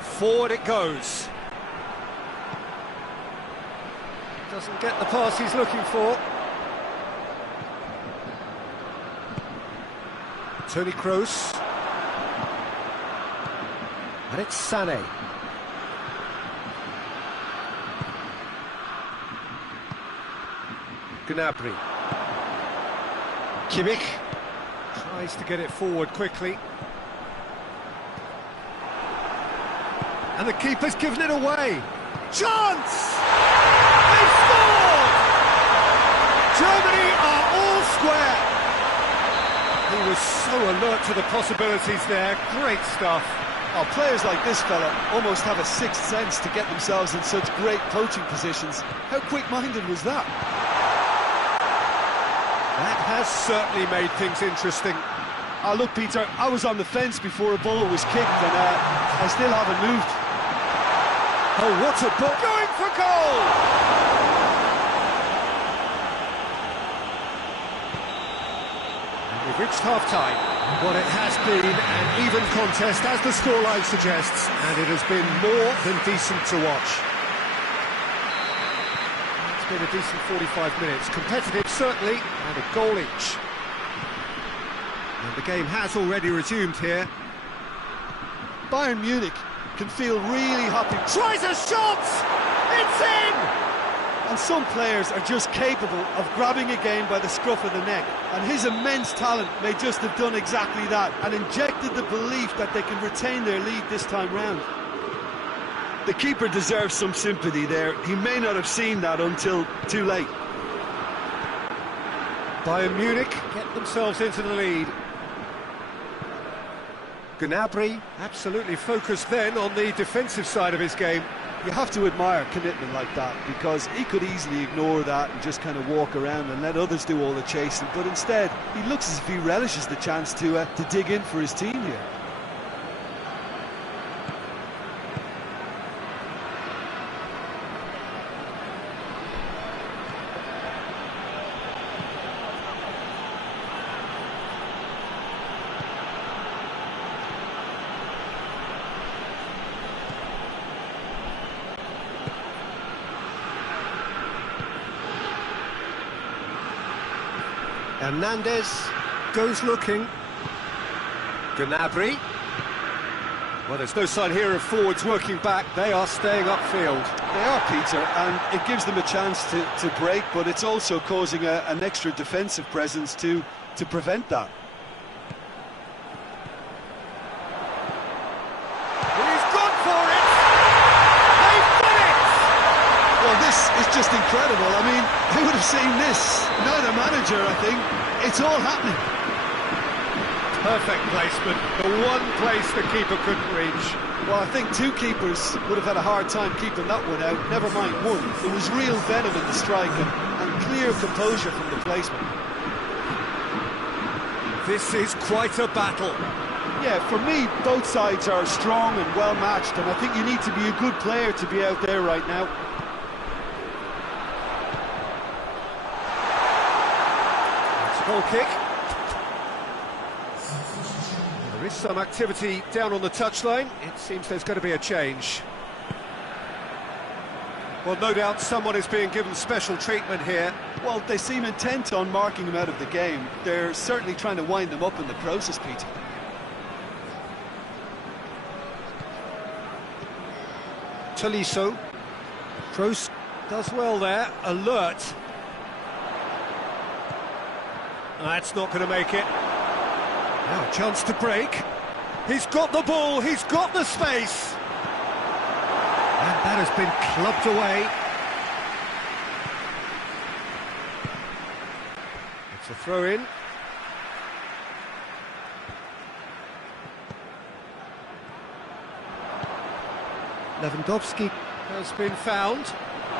Forward it goes. Doesn't get the pass he's looking for. Toni Kroos. And it's Sané. Gnabry. Kimmich tries to get it forward quickly. And the keeper's given it away. Chance! They scored! Germany are all square. He was so alert to the possibilities there. Great stuff. Oh, players like this fella almost have a sixth sense to get themselves in such great coaching positions. How quick-minded was that? That has certainly made things interesting. Oh, look, Peter, I was on the fence before a ball was kicked, and I still haven't moved. Oh, what a ball! Going for goal! And we've reached half-time. Well, it has been an even contest, as the scoreline suggests, and it has been more than decent to watch. It's been a decent 45 minutes. Competitive, certainly, and a goal each. And the game has already resumed here. Bayern Munich can feel really happy. Tries a shot! It's in! And some players are just capable of grabbing a game by the scruff of the neck. And his immense talent may just have done exactly that and injected the belief that they can retain their lead this time round. The keeper deserves some sympathy there. He may not have seen that until too late. Bayern Munich get themselves into the lead. Gnabry absolutely focused then on the defensive side of his game. You have to admire commitment like that, because he could easily ignore that and just kind of walk around and let others do all the chasing, but instead he looks as if he relishes the chance to dig in for his team here. Hernandez goes looking. Gnabry. Well, there's no sign here of forwards working back. They are staying upfield. They are, Peter, and it gives them a chance to break, but it's also causing an extra defensive presence to prevent that. He's gone for it! They've done it! Well, this is just incredible. I mean, who would have seen this? Neither manager, I think. It's all happening. Perfect placement. The one place the keeper couldn't reach. Well, I think two keepers would have had a hard time keeping that one out, never mind one. There was real venom in the strike and clear composure from the placement. This is quite a battle. Yeah, for me, both sides are strong and well matched, and I think you need to be a good player to be out there right now. Goal kick. There is some activity down on the touchline. It seems there's going to be a change. Well, no doubt someone is being given special treatment here. Well, they seem intent on marking him out of the game. They're certainly trying to wind them up in the process, Peter. Tolisso. Kroos does well there. Alert. That's not going to make it. Now a chance to break. He's got the ball, he's got the space. And that has been clubbed away. It's a throw-in. Lewandowski has been found.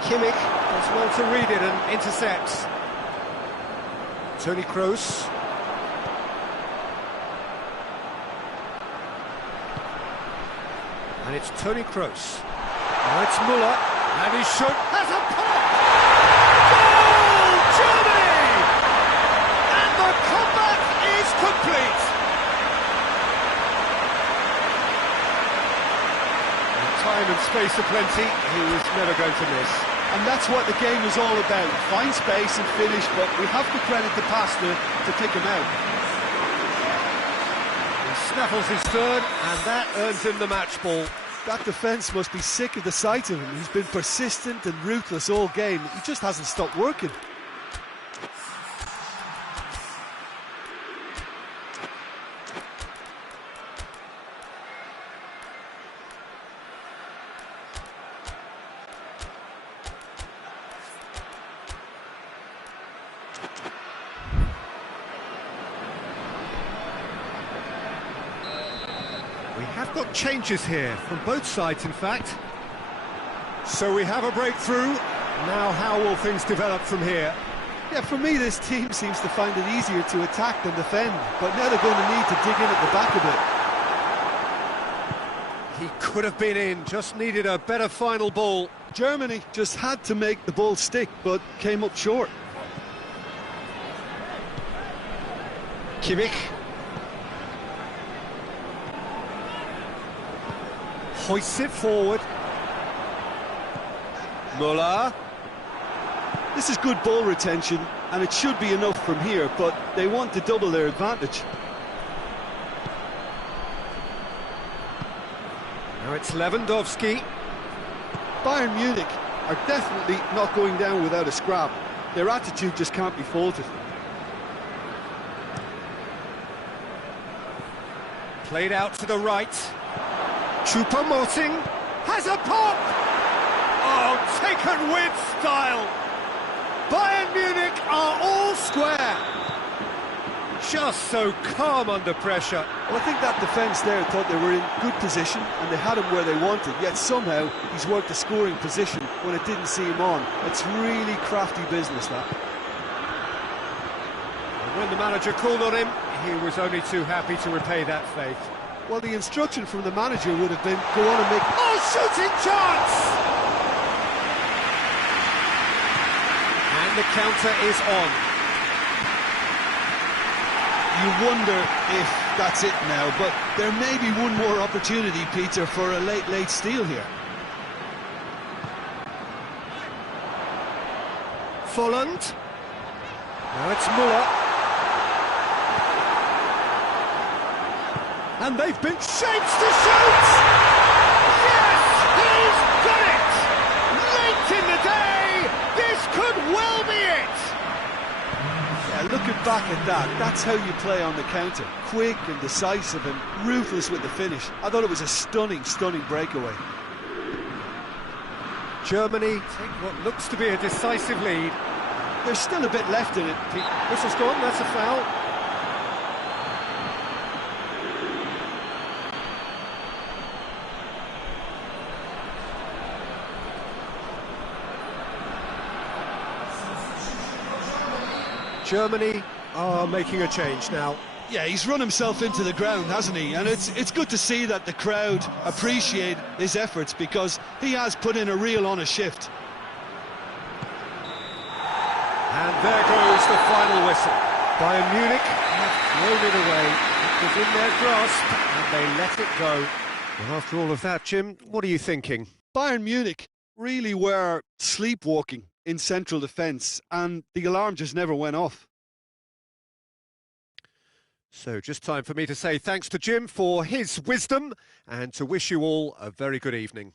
Kimmich does well to read it and intercepts. Toni Kroos. And it's Toni Kroos. Now it's Müller, and he's shot. Has a pop! Goal! Germany! And the comeback is complete. Time and space aplenty, he was never going to miss. And that's what the game was all about. Find space and finish, but we have to credit the passer to pick him out. He snaffles his third, and that earns him the match ball. That defence must be sick of the sight of him. He's been persistent and ruthless all game. He just hasn't stopped working. We have got changes here, from both sides in fact. So we have a breakthrough. Now how will things develop from here? Yeah, for me this team seems to find it easier to attack than defend, but now they're going to need to dig in at the back a bit. He could have been in, just needed a better final ball. Germany just had to make the ball stick, but came up short. Kimmich. Hoists it forward. Müller. This is good ball retention, and it should be enough from here, but they want to double their advantage. Now it's Lewandowski. Bayern Munich are definitely not going down without a scrap. Their attitude just can't be faulted. Played out to the right. Choupo-Moting has a pop! Oh, taken with style! Bayern Munich are all square! Just so calm under pressure. Well, I think that defence there thought they were in good position and they had him where they wanted, yet somehow he's worked a scoring position when it didn't see him on. It's really crafty business, that. And when the manager called on him, he was only too happy to repay that faith. Well, the instruction from the manager would have been, go on and make... Oh, shooting chance! And the counter is on. You wonder if that's it now, but there may be one more opportunity, Peter, for a late steal here. Folland. Now it's Müller. And they've been shapes to shoot! Yes, he's got it! Late in the day, this could well be it! Yeah, looking back at that, that's how you play on the counter. Quick and decisive and ruthless with the finish. I thought it was a stunning breakaway. Germany take what looks to be a decisive lead. There's still a bit left in it. Whistle's gone, that's a foul. Germany are making a change now. Yeah, he's run himself into the ground, hasn't he? And it's good to see that the crowd appreciate his efforts because he has put in a real honest shift. And there goes the final whistle. Bayern Munich have thrown it away. It was in their grasp and they let it go. Well, after all of that, Jim, what are you thinking? Bayern Munich really were sleepwalking in central defence and the alarm just never went off. So just time for me to say thanks to Jim for his wisdom and to wish you all a very good evening.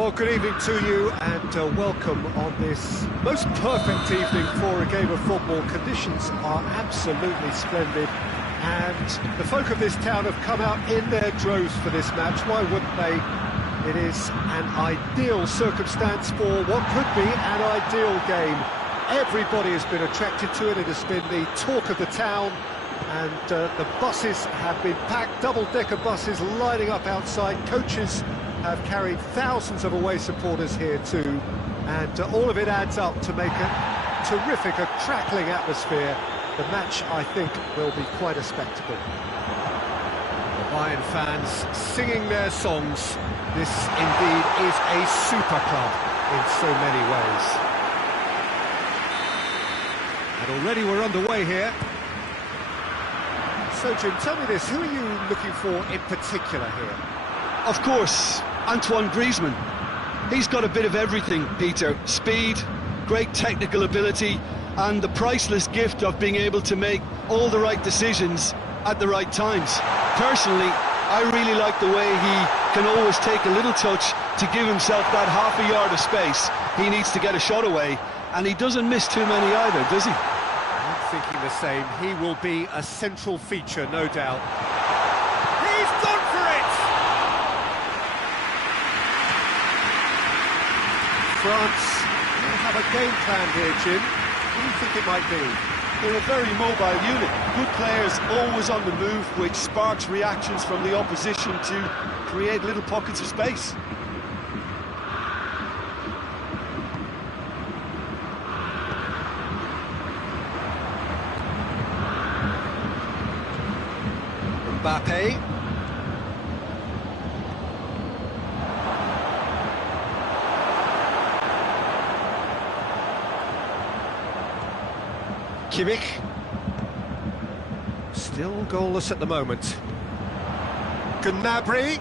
Well, good evening to you and welcome on this most perfect evening for a game of football. Conditions are absolutely splendid and the folk of this town have come out in their droves for this match. Why wouldn't they? It is an ideal circumstance for what could be an ideal game. Everybody has been attracted to it. It has been the talk of the town, and the buses have been packed, double-decker buses lining up outside. Coaches have carried thousands of away supporters here too, and all of it adds up to make a terrific, a crackling atmosphere. The match, I think, will be quite a spectacle. The Bayern fans singing their songs. This indeed is a super club in so many ways. And already we're underway here. So Jim, tell me this, who are you looking for in particular here? Of course, Antoine Griezmann. He's got a bit of everything, Peter. Speed, great technical ability, and the priceless gift of being able to make all the right decisions at the right times. Personally, I really like the way he can always take a little touch to give himself that half a yard of space. He needs to get a shot away, and he doesn't miss too many either, does he? I'm thinking the same. He will be a central feature, no doubt. He's gone for it! France will have a game plan here, Jim. What do you think it might be? They're a very mobile unit. Good players always on the move, which sparks reactions from the opposition to create little pockets of space. Mbappe. Kimmich. Still goalless at the moment. Gnabry.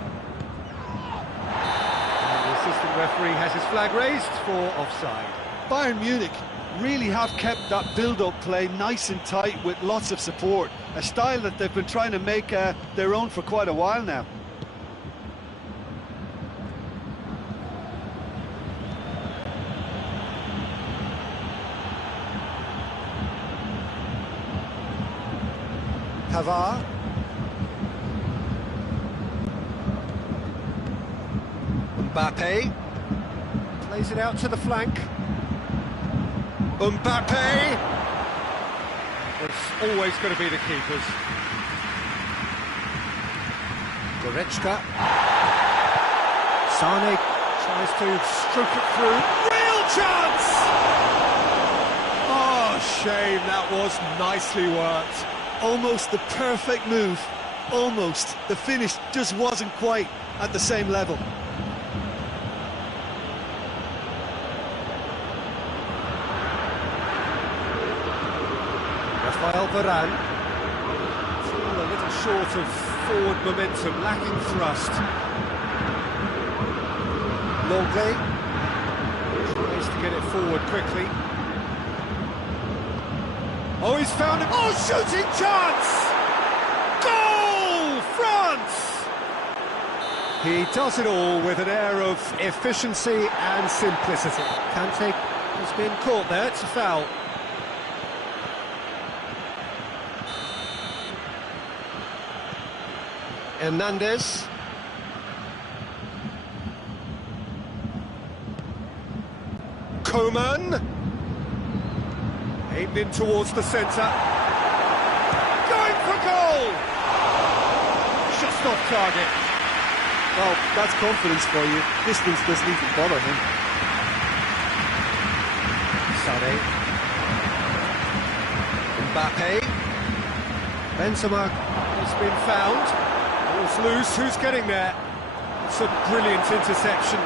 And the assistant referee has his flag raised for offside. Bayern Munich really have kept that build-up play nice and tight with lots of support, a style that they've been trying to make their own for quite a while now. Pavard. Mbappe plays it out to the flank. Mbappe. It's always going to be the keepers. Goretzka. Sane tries to stroke it through. Real chance! Oh, shame, that was nicely worked. Almost the perfect move. Almost. The finish just wasn't quite at the same level. Rafael Varane. Still a little short of forward momentum, lacking thrust. Longley tries to get it forward quickly. Oh, he's found him. Oh, shooting chance! Goal! France! He does it all with an air of efficiency and simplicity. Kante has been caught there. It's a foul. Hernandez. Coman. Aimed in towards the centre. Going for goal! Just off target. Well, that's confidence for you. Distance doesn't even bother him. Sane. Mbappe. Benzema has been found. Ball's loose. Who's getting there? It's a brilliant interception.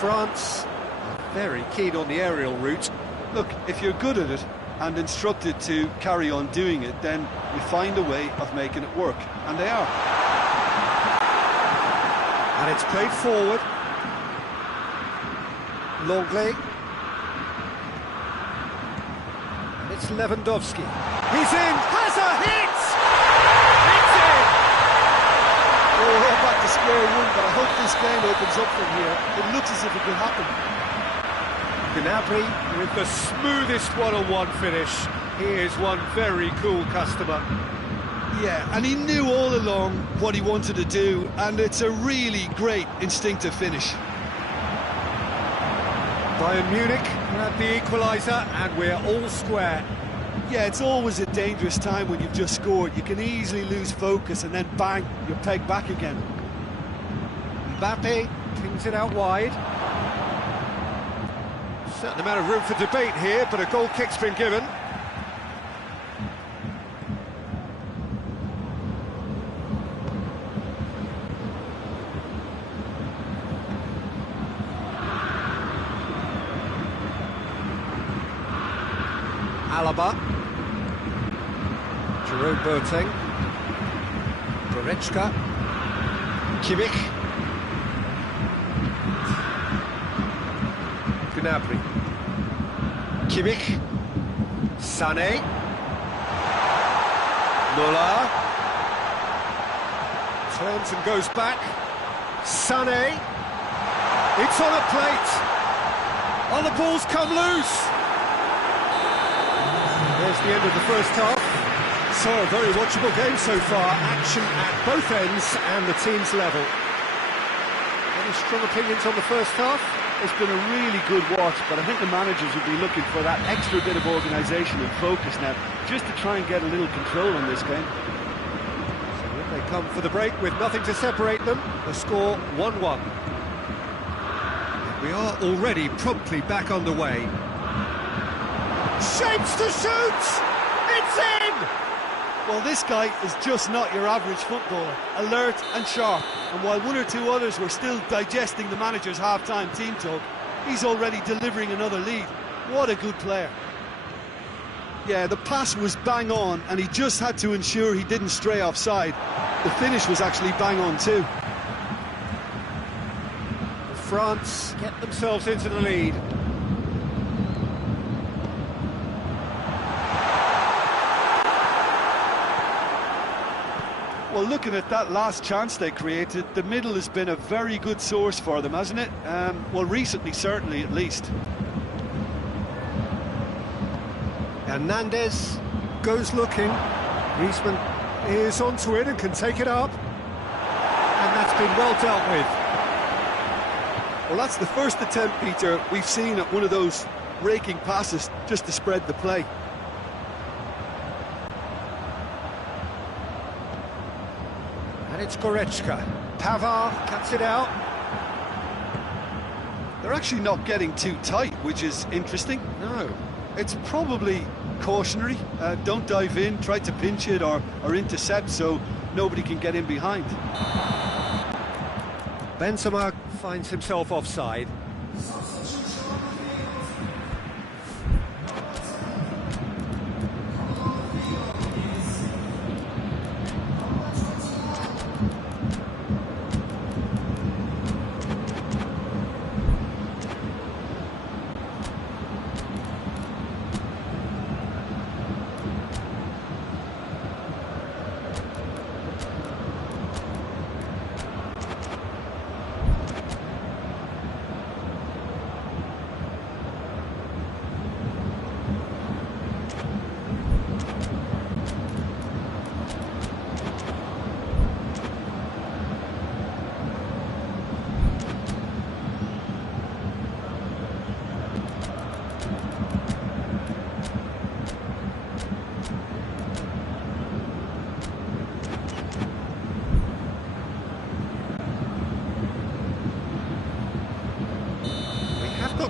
France are very keen on the aerial route. Look, if you're good at it and instructed to carry on doing it, then you find a way of making it work, and they are. And it's played forward. Longley. And it's Lewandowski. He's in, has a hit! It's in! Oh, back to square one, but I hope this game opens up from here. It looks as if it could happen. Gnabry with the smoothest one-on-one finish. He is one very cool customer. Yeah, and he knew all along what he wanted to do, and it's a really great instinctive finish. Bayern Munich grab the equaliser, and we're all square. Yeah, it's always a dangerous time when you've just scored. You can easily lose focus, and then bang, you're pegged back again. Mbappe pings it out wide. Certain amount of room for debate here, but a goal kick's been given. Alaba, Jerome Boateng, Goretzka, Kimmich, Gnabry, Kimmich, Sané, Müller, turns and goes back, Sané, it's on a plate, oh, the ball's come loose. There's the end of the first half. So a very watchable game so far. Action at both ends and the team's level. Any strong opinions on the first half? It's been a really good watch, but I think the managers will be looking for that extra bit of organisation and focus now, just to try and get a little control on this game. So here they come for the break with nothing to separate them. The score 1-1. We are already promptly back underway. Shapes to shoot! It's in! Well, this guy is just not your average footballer. Alert and sharp. And while one or two others were still digesting the manager's half-time team talk, he's already delivering another lead. What a good player. Yeah, the pass was bang on, and he just had to ensure he didn't stray offside. The finish was actually bang on too. France get themselves into the lead. Well, looking at that last chance they created, the middle has been a very good source for them, hasn't it? Well, recently, certainly, at least. Hernandez goes looking. Griezmann is onto it and can take it up. And that's been well dealt with. Well, that's the first attempt, Peter, we've seen at one of those raking passes just to spread the play. And it's Goretzka. Pavard cuts it out. They're actually not getting too tight, which is interesting. No. It's probably cautionary. Don't dive in, try to pinch it or intercept so nobody can get in behind. Benzema finds himself offside.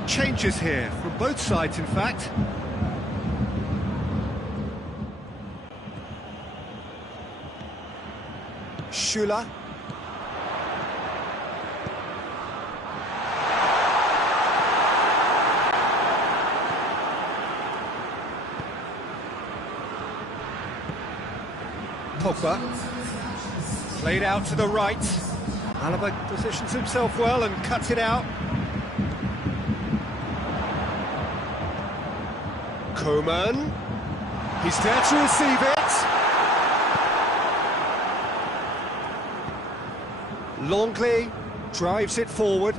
Changes here from both sides, in fact. Schüller. Pogba. Played out to the right. Alaba positions himself well and cuts it out. Coman, he's there to receive it. Longley drives it forward.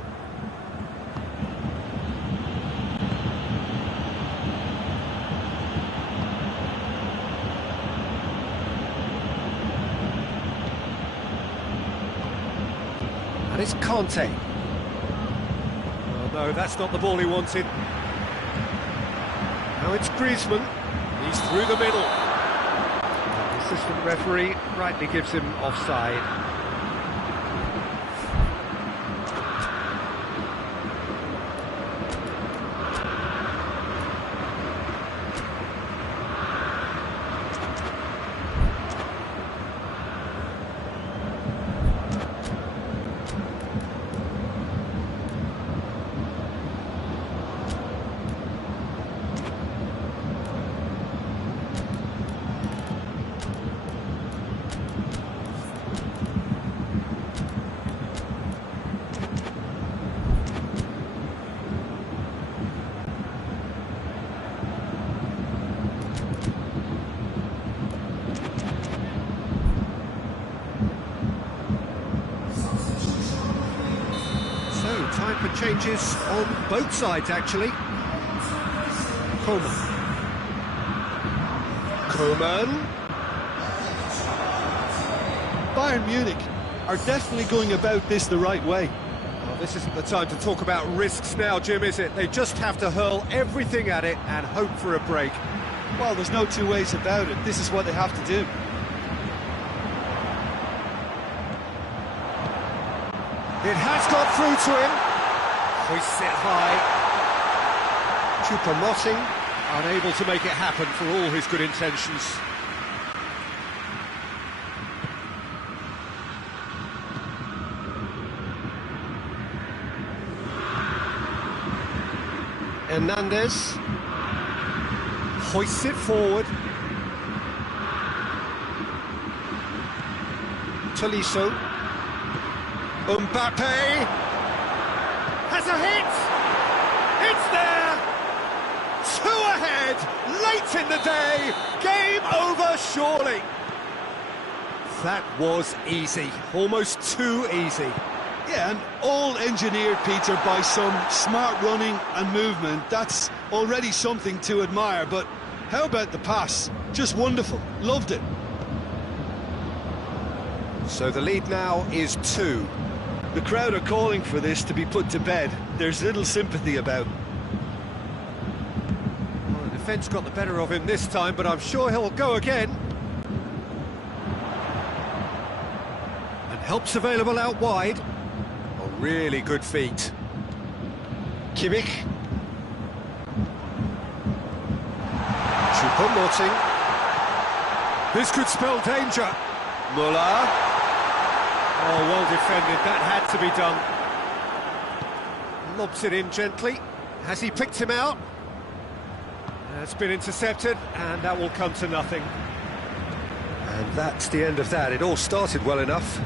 And it's Conte. Oh no, that's not the ball he wanted. Now it's Griezmann. He's through the middle. The assistant referee rightly gives him offside. Time for changes on both sides, actually. Coman. Bayern Munich are definitely going about this the right way. Well, this isn't the time to talk about risks now, Jim, is it? They just have to hurl everything at it and hope for a break. Well, there's no two ways about it. This is what they have to do. It has got through to him. Hoists it high. Choupo-Moting unable to make it happen for all his good intentions. Hernandez hoists it forward. Tolisso. Mbappe has a hit! It's there! 2 ahead, late in the day, game over surely. That was easy, almost too easy. Yeah, and all engineered, Peter, by some smart running and movement. That's already something to admire, but how about the pass? Just wonderful, loved it. So the lead now is 2. The crowd are calling for this to be put to bed. There's little sympathy about. Well, the defence got the better of him this time, but I'm sure he'll go again. And help's available out wide. Oh, really good feet. Kimmich. Choupo-Moting. This could spell danger. Muller. Oh, well defended, that had to be done. Lobs it in gently. Has he picked him out? It's been intercepted, and that will come to nothing. And that's the end of that. It all started well enough.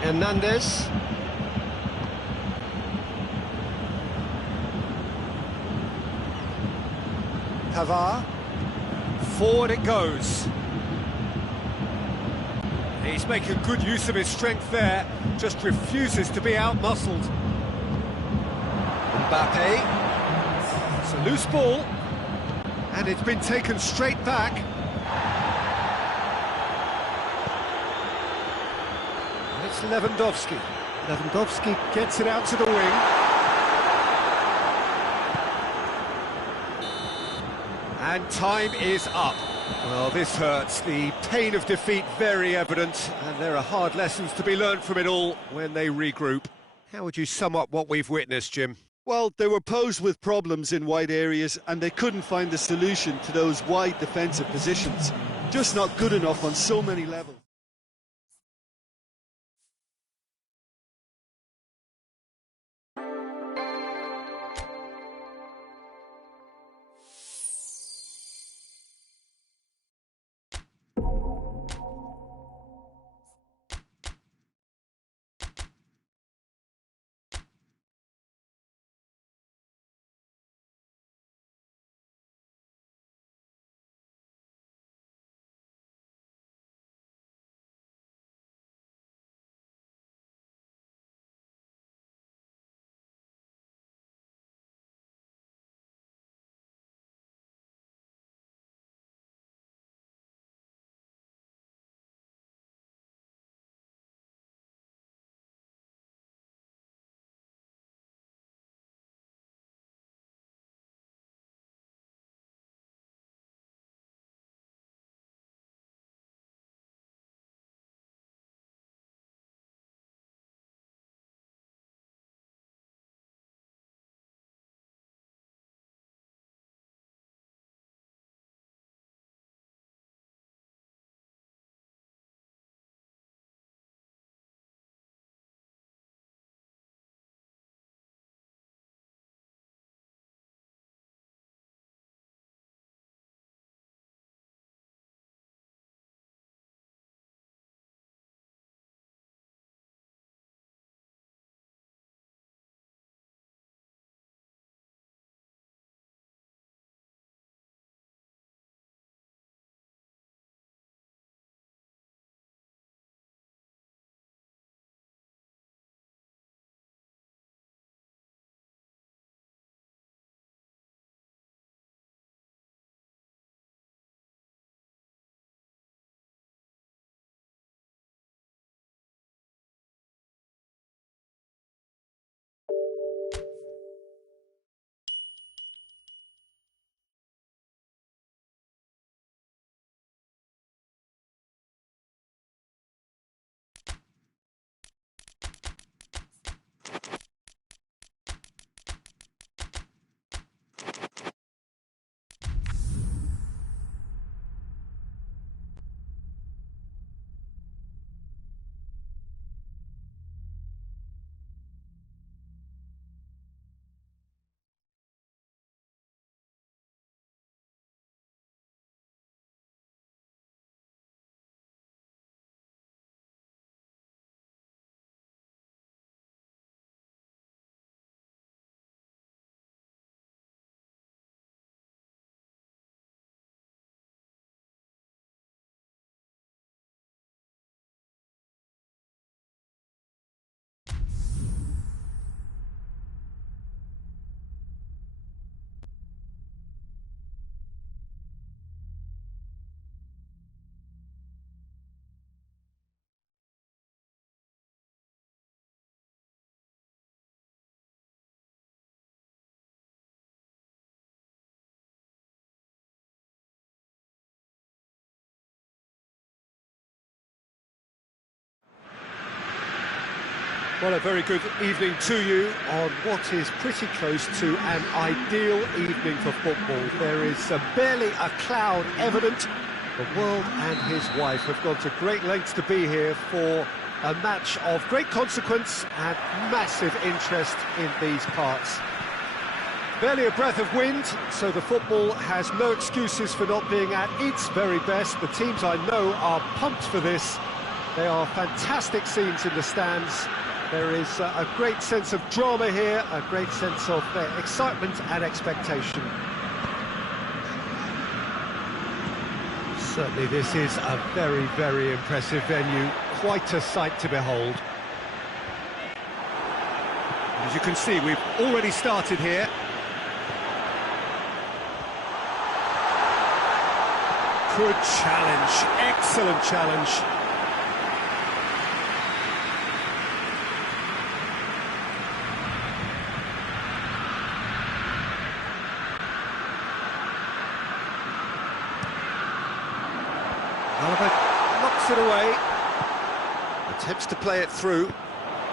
Hernandez. Pavard. Forward it goes. He's making good use of his strength there, just refuses to be out-muscled. Mbappe. It's a loose ball, and it's been taken straight back. And it's Lewandowski. Lewandowski gets it out to the wing. And time is up. Well, this hurts. The pain of defeat very evident, and there are hard lessons to be learned from it all when they regroup. How would you sum up what we've witnessed, Jim? Well, they were posed with problems in wide areas, and they couldn't find a solution to those wide defensive positions. Just not good enough on so many levels. Well, a very good evening to you on what is pretty close to an ideal evening for football. There is barely a cloud evident. The world and his wife have gone to great lengths to be here for a match of great consequence and massive interest in these parts. Barely a breath of wind, so the football has no excuses for not being at its very best. The teams I know are pumped for this. They are fantastic scenes in the stands. There is a great sense of drama here, a great sense of excitement and expectation. Certainly this is a very, very impressive venue, quite a sight to behold. As you can see, we've already started here. Good challenge, excellent challenge. Oliver knocks it away, attempts to play it through,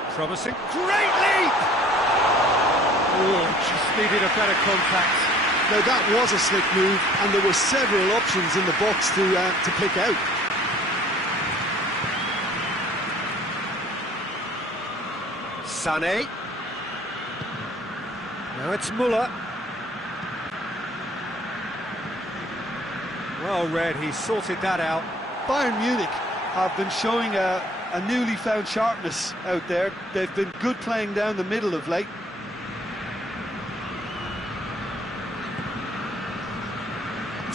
promising, great leap! Oh, just needed a better contact. Now that was a slick move, and there were several options in the box to pick out. Sané. Now it's Müller. Well read, he sorted that out. Bayern Munich have been showing a newly found sharpness out there. They've been good playing down the middle of late.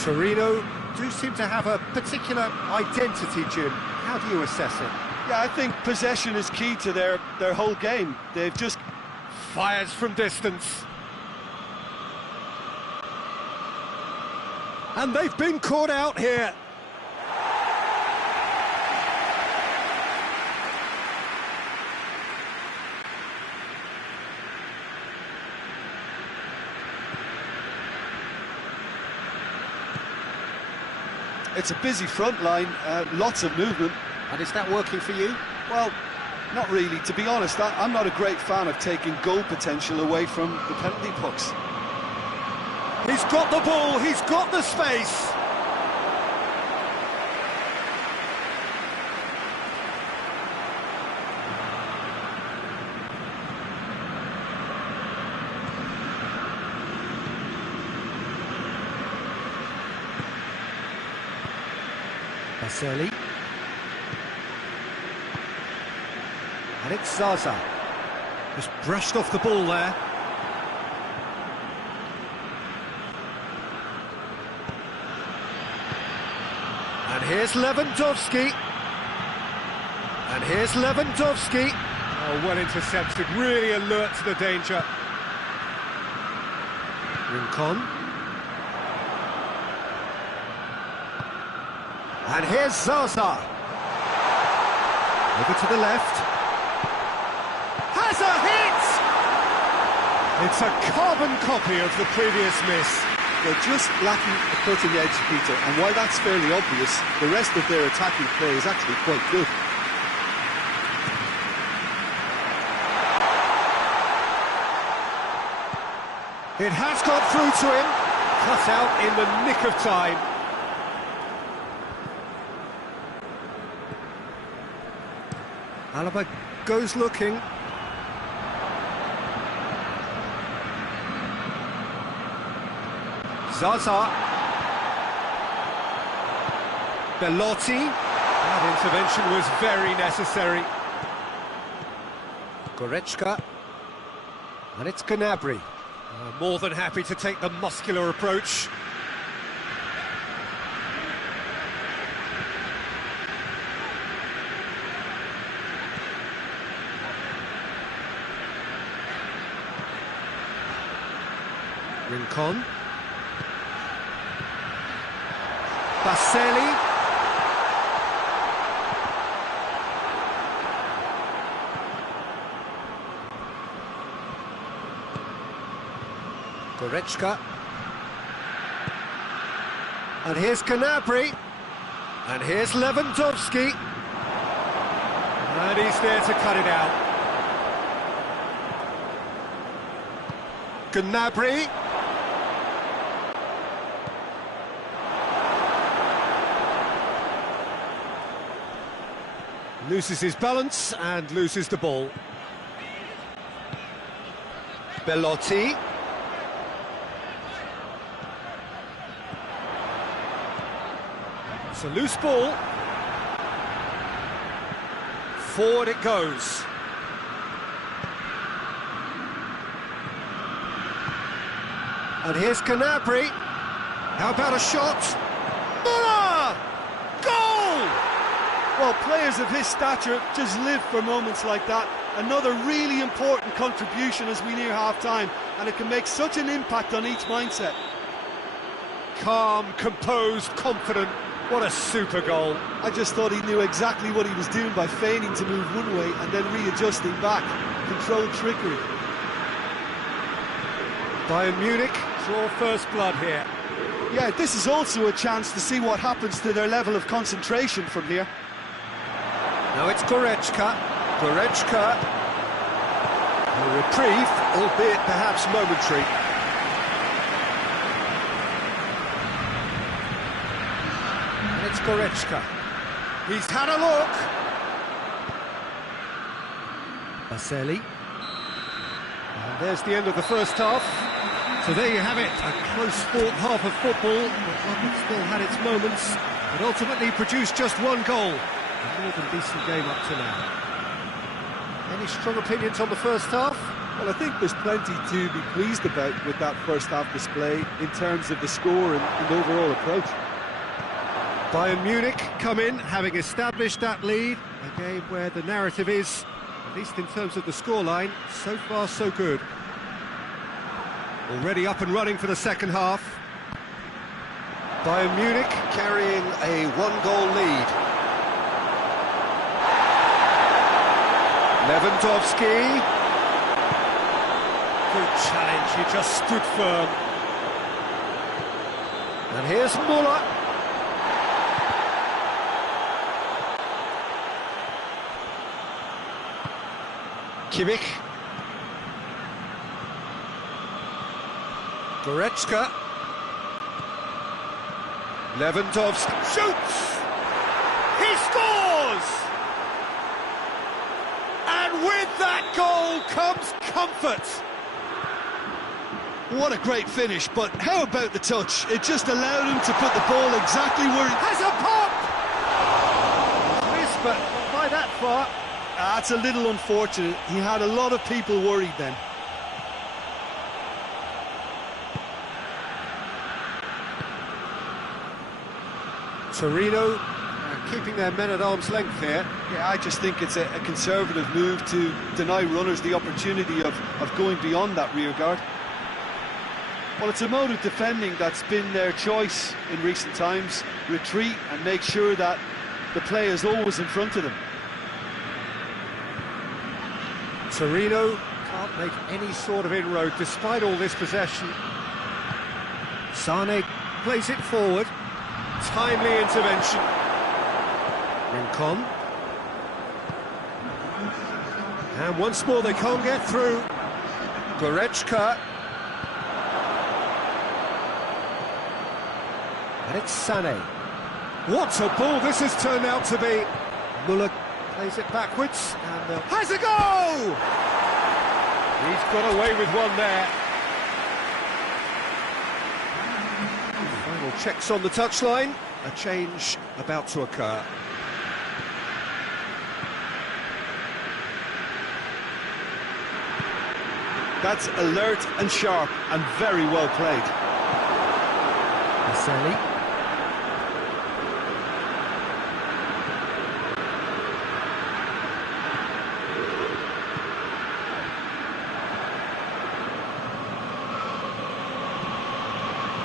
Torino do seem to have a particular identity, Jim. How do you assess it? Yeah, I think possession is key to their whole game. They've just... Fires from distance. And they've been caught out here. It's a busy front line, lots of movement. And is that working for you? Well, not really. To be honest, I'm not a great fan of taking goal potential away from the penalty box. He's got the ball, he's got the space. Baselli. And it's Zaza. Just brushed off the ball there. And here's Lewandowski. And here's Lewandowski. Oh, well intercepted, really alert to the danger. Rincon. And here's Zaza. Over to the left. Has a hit! It's a carbon copy of the previous miss. They're just lacking the cutting edge, Peter, and while that's fairly obvious, the rest of their attacking play is actually quite good. It has got through to him. Cut out in the nick of time. Alaba goes looking. Zaza. Belotti. That intervention was very necessary. Goretzka. And it's Gnabry. More than happy to take the muscular approach. Rincon. Baselli. Goretzka. And here's Gnabry. And here's Lewandowski. And he's there to cut it out. Gnabry. Loses his balance and loses the ball. Belotti. It's a loose ball. Forward it goes. And here's Gnabry. How about a shot? Muller! Goal! Well, players of his stature just live for moments like that. Another really important contribution as we near half-time, and it can make such an impact on each mindset. Calm, composed, confident. What a super goal. I just thought he knew exactly what he was doing by feigning to move one way and then readjusting back. Controlled trickery. Bayern Munich draw first blood here. Yeah, this is also a chance to see what happens to their level of concentration from here. Now it's Goretzka. Goretzka. A reprieve, albeit perhaps momentary. And it's Goretzka. He's had a look. Baselli. And there's the end of the first half. So there you have it, a close-fought half of football, but one that still had its moments, but ultimately produced just one goal. A more than decent game up to now. Any strong opinions on the first half? Well, I think there's plenty to be pleased about with that first half display in terms of the score and overall approach. Bayern Munich come in, having established that lead, a game where the narrative is, at least in terms of the scoreline, so far so good. Already up and running for the second half. Bayern Munich carrying a one-goal lead. Lewandowski. Good challenge, he just stood firm. And here's Muller. Kimmich. Goretzka. Lewandowski shoots! He scores! And with that goal comes comfort. What a great finish, but how about the touch? It just allowed him to put the ball exactly where he... Has a pop! Missed, but not by that far. That's a little unfortunate. He had a lot of people worried then. Torino keeping their men at arm's length here. Yeah, I just think it's a conservative move to deny runners the opportunity of going beyond that rear guard. Well, it's a mode of defending that's been their choice in recent times. Retreat and make sure that the play is always in front of them. Torino can't make any sort of inroad despite all this possession. Sane plays it forward. Timely intervention. Rincon. And once more they can't get through. Goretzka. And it's Sané. What a ball this has turned out to be. Muller plays it backwards and has a go! He's got away with one there. Final checks on the touchline. A change about to occur. That's alert and sharp and very well played. Baselli.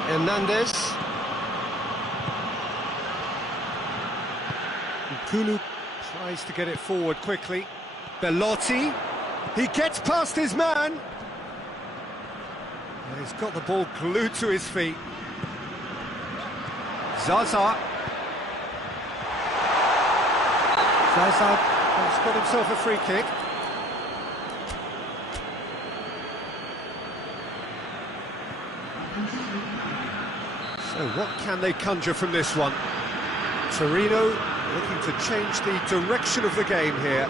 Hernandez. Kulu tries to get it forward quickly. Belotti. He gets past his man. And he's got the ball glued to his feet. Zaza. Zaza has got himself a free kick. So what can they conjure from this one? Torino looking to change the direction of the game here.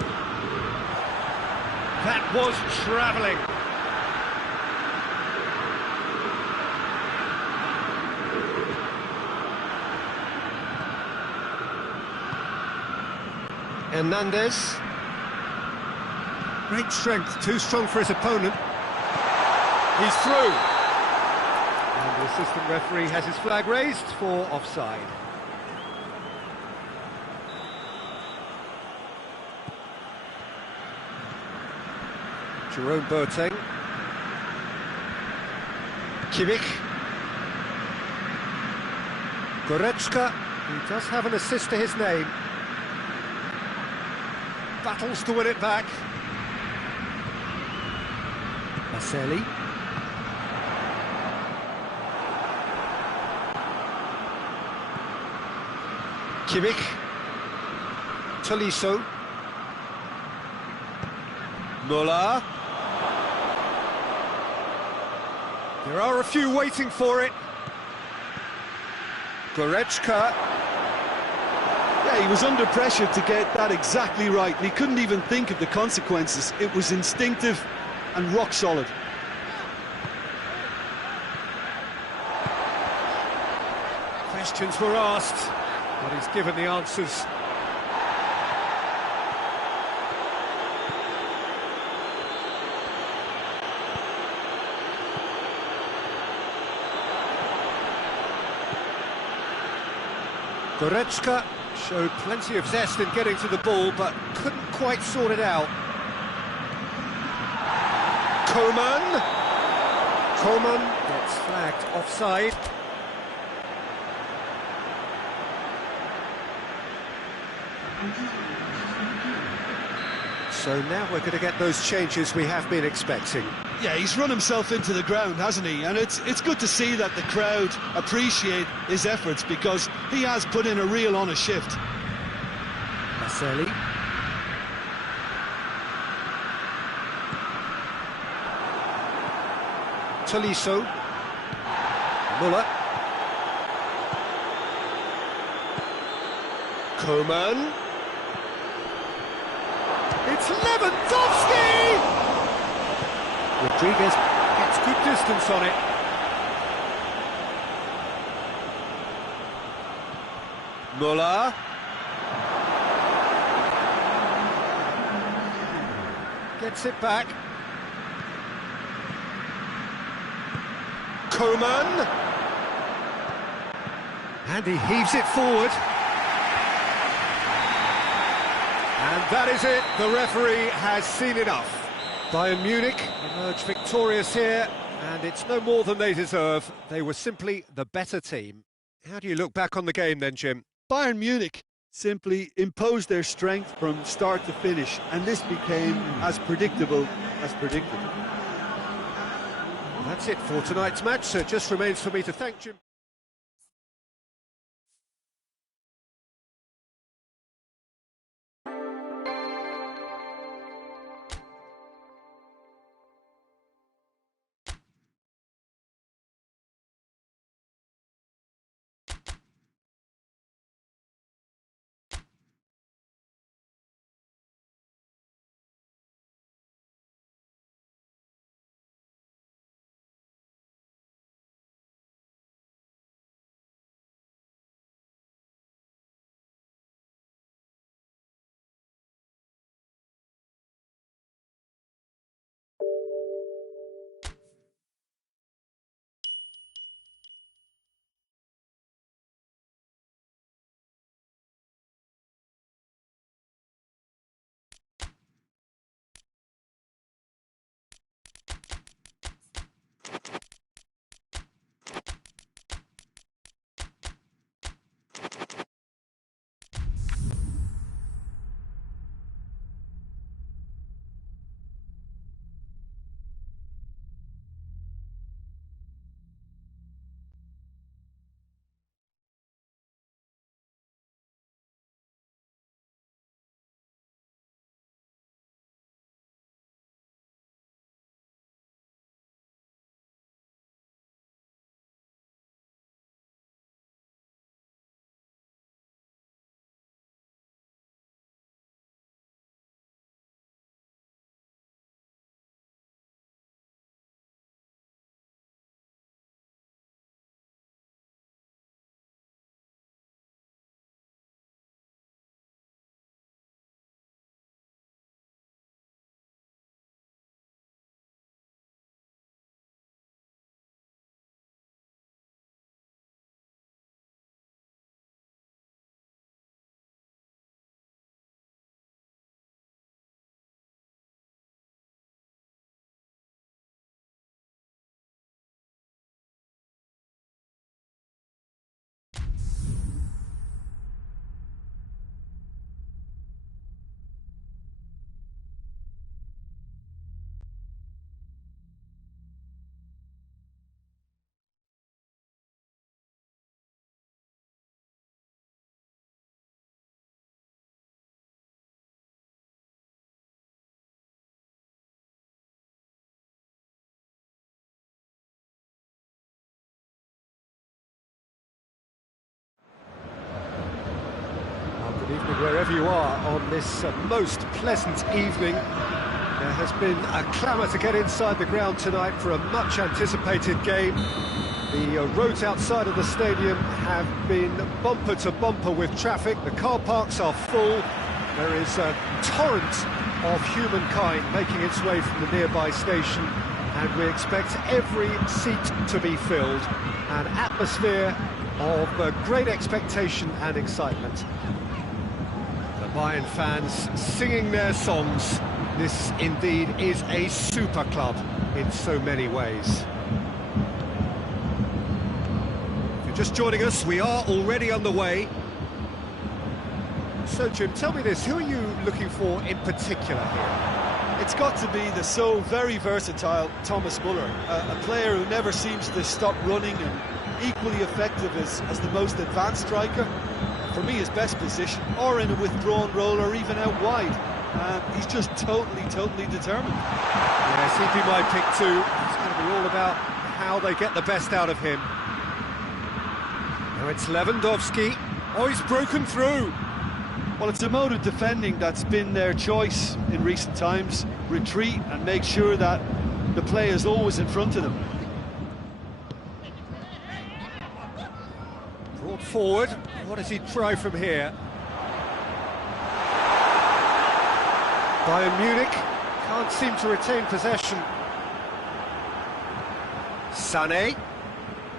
That was travelling. Hernandez. Great strength, too strong for his opponent. He's through. And the assistant referee has his flag raised for offside. Jerome Boateng. Kimmich. Goretzka, he does have an assist to his name. Battles to win it back. Marcelli. Kimmich. Tolisso. Muller. There are a few waiting for it. Goretzka. Yeah, he was under pressure to get that exactly right, and he couldn't even think of the consequences. It was instinctive and rock solid. Questions were asked, but he's given the answers. Goretzka showed plenty of zest in getting to the ball, but couldn't quite sort it out. Coman. Coman gets flagged offside. So now we're going to get those changes we have been expecting. Yeah, he's run himself into the ground, hasn't he? And it's good to see that the crowd appreciate his efforts, because he has put in a real honest shift. Marcelli. Tolisso. Muller. Coman. It's Lewandowski! Rodriguez gets good distance on it. Muller. Gets it back. Coman. And he heaves it forward. And that is it, the referee has seen enough. Bayern Munich emerged victorious here, and it's no more than they deserve. They were simply the better team. How do you look back on the game then, Jim? Bayern Munich simply imposed their strength from start to finish, and this became as predictable as predicted. Well, that's it for tonight's match, so it just remains for me to thank Jim. wherever you are on this most pleasant evening. There has been a clamour to get inside the ground tonight for a much-anticipated game. The roads outside of the stadium have been bumper to bumper with traffic. The car parks are full. There is a torrent of humankind making its way from the nearby station, and we expect every seat to be filled. An atmosphere of great expectation and excitement. The Bayern fans singing their songs. This indeed is a super club in so many ways. If you're just joining us, we are already underway. So Jim, tell me this, who are you looking for in particular here? It's got to be the so very versatile Thomas Muller, a player who never seems to stop running and equally effective as the most advanced striker. For me, his best position, or in a withdrawn role, or even out wide. He's just totally determined. Yes, he'd be my pick too. It's going to be all about how they get the best out of him. Now it's Lewandowski. Oh, he's broken through. Well, it's a mode of defending that's been their choice in recent times. Retreat and make sure that the play is always in front of them. Brought forward. What does he try from here? Bayern Munich can't seem to retain possession. Sané.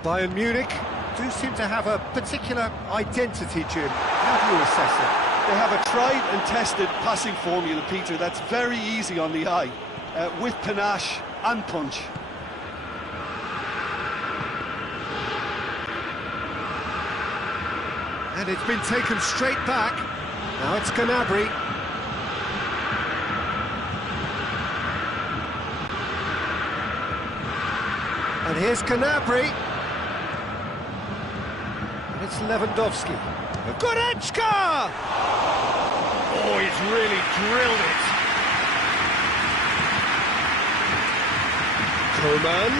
Bayern Munich do seem to have a particular identity, Jim. How do you assess it? They have a tried and tested passing formula, Peter, that's very easy on the eye, with panache and punch. And it's been taken straight back. Now it's Gnabry. And here's Gnabry. And it's Lewandowski. Goretzka! Oh, he's really drilled it. Coman.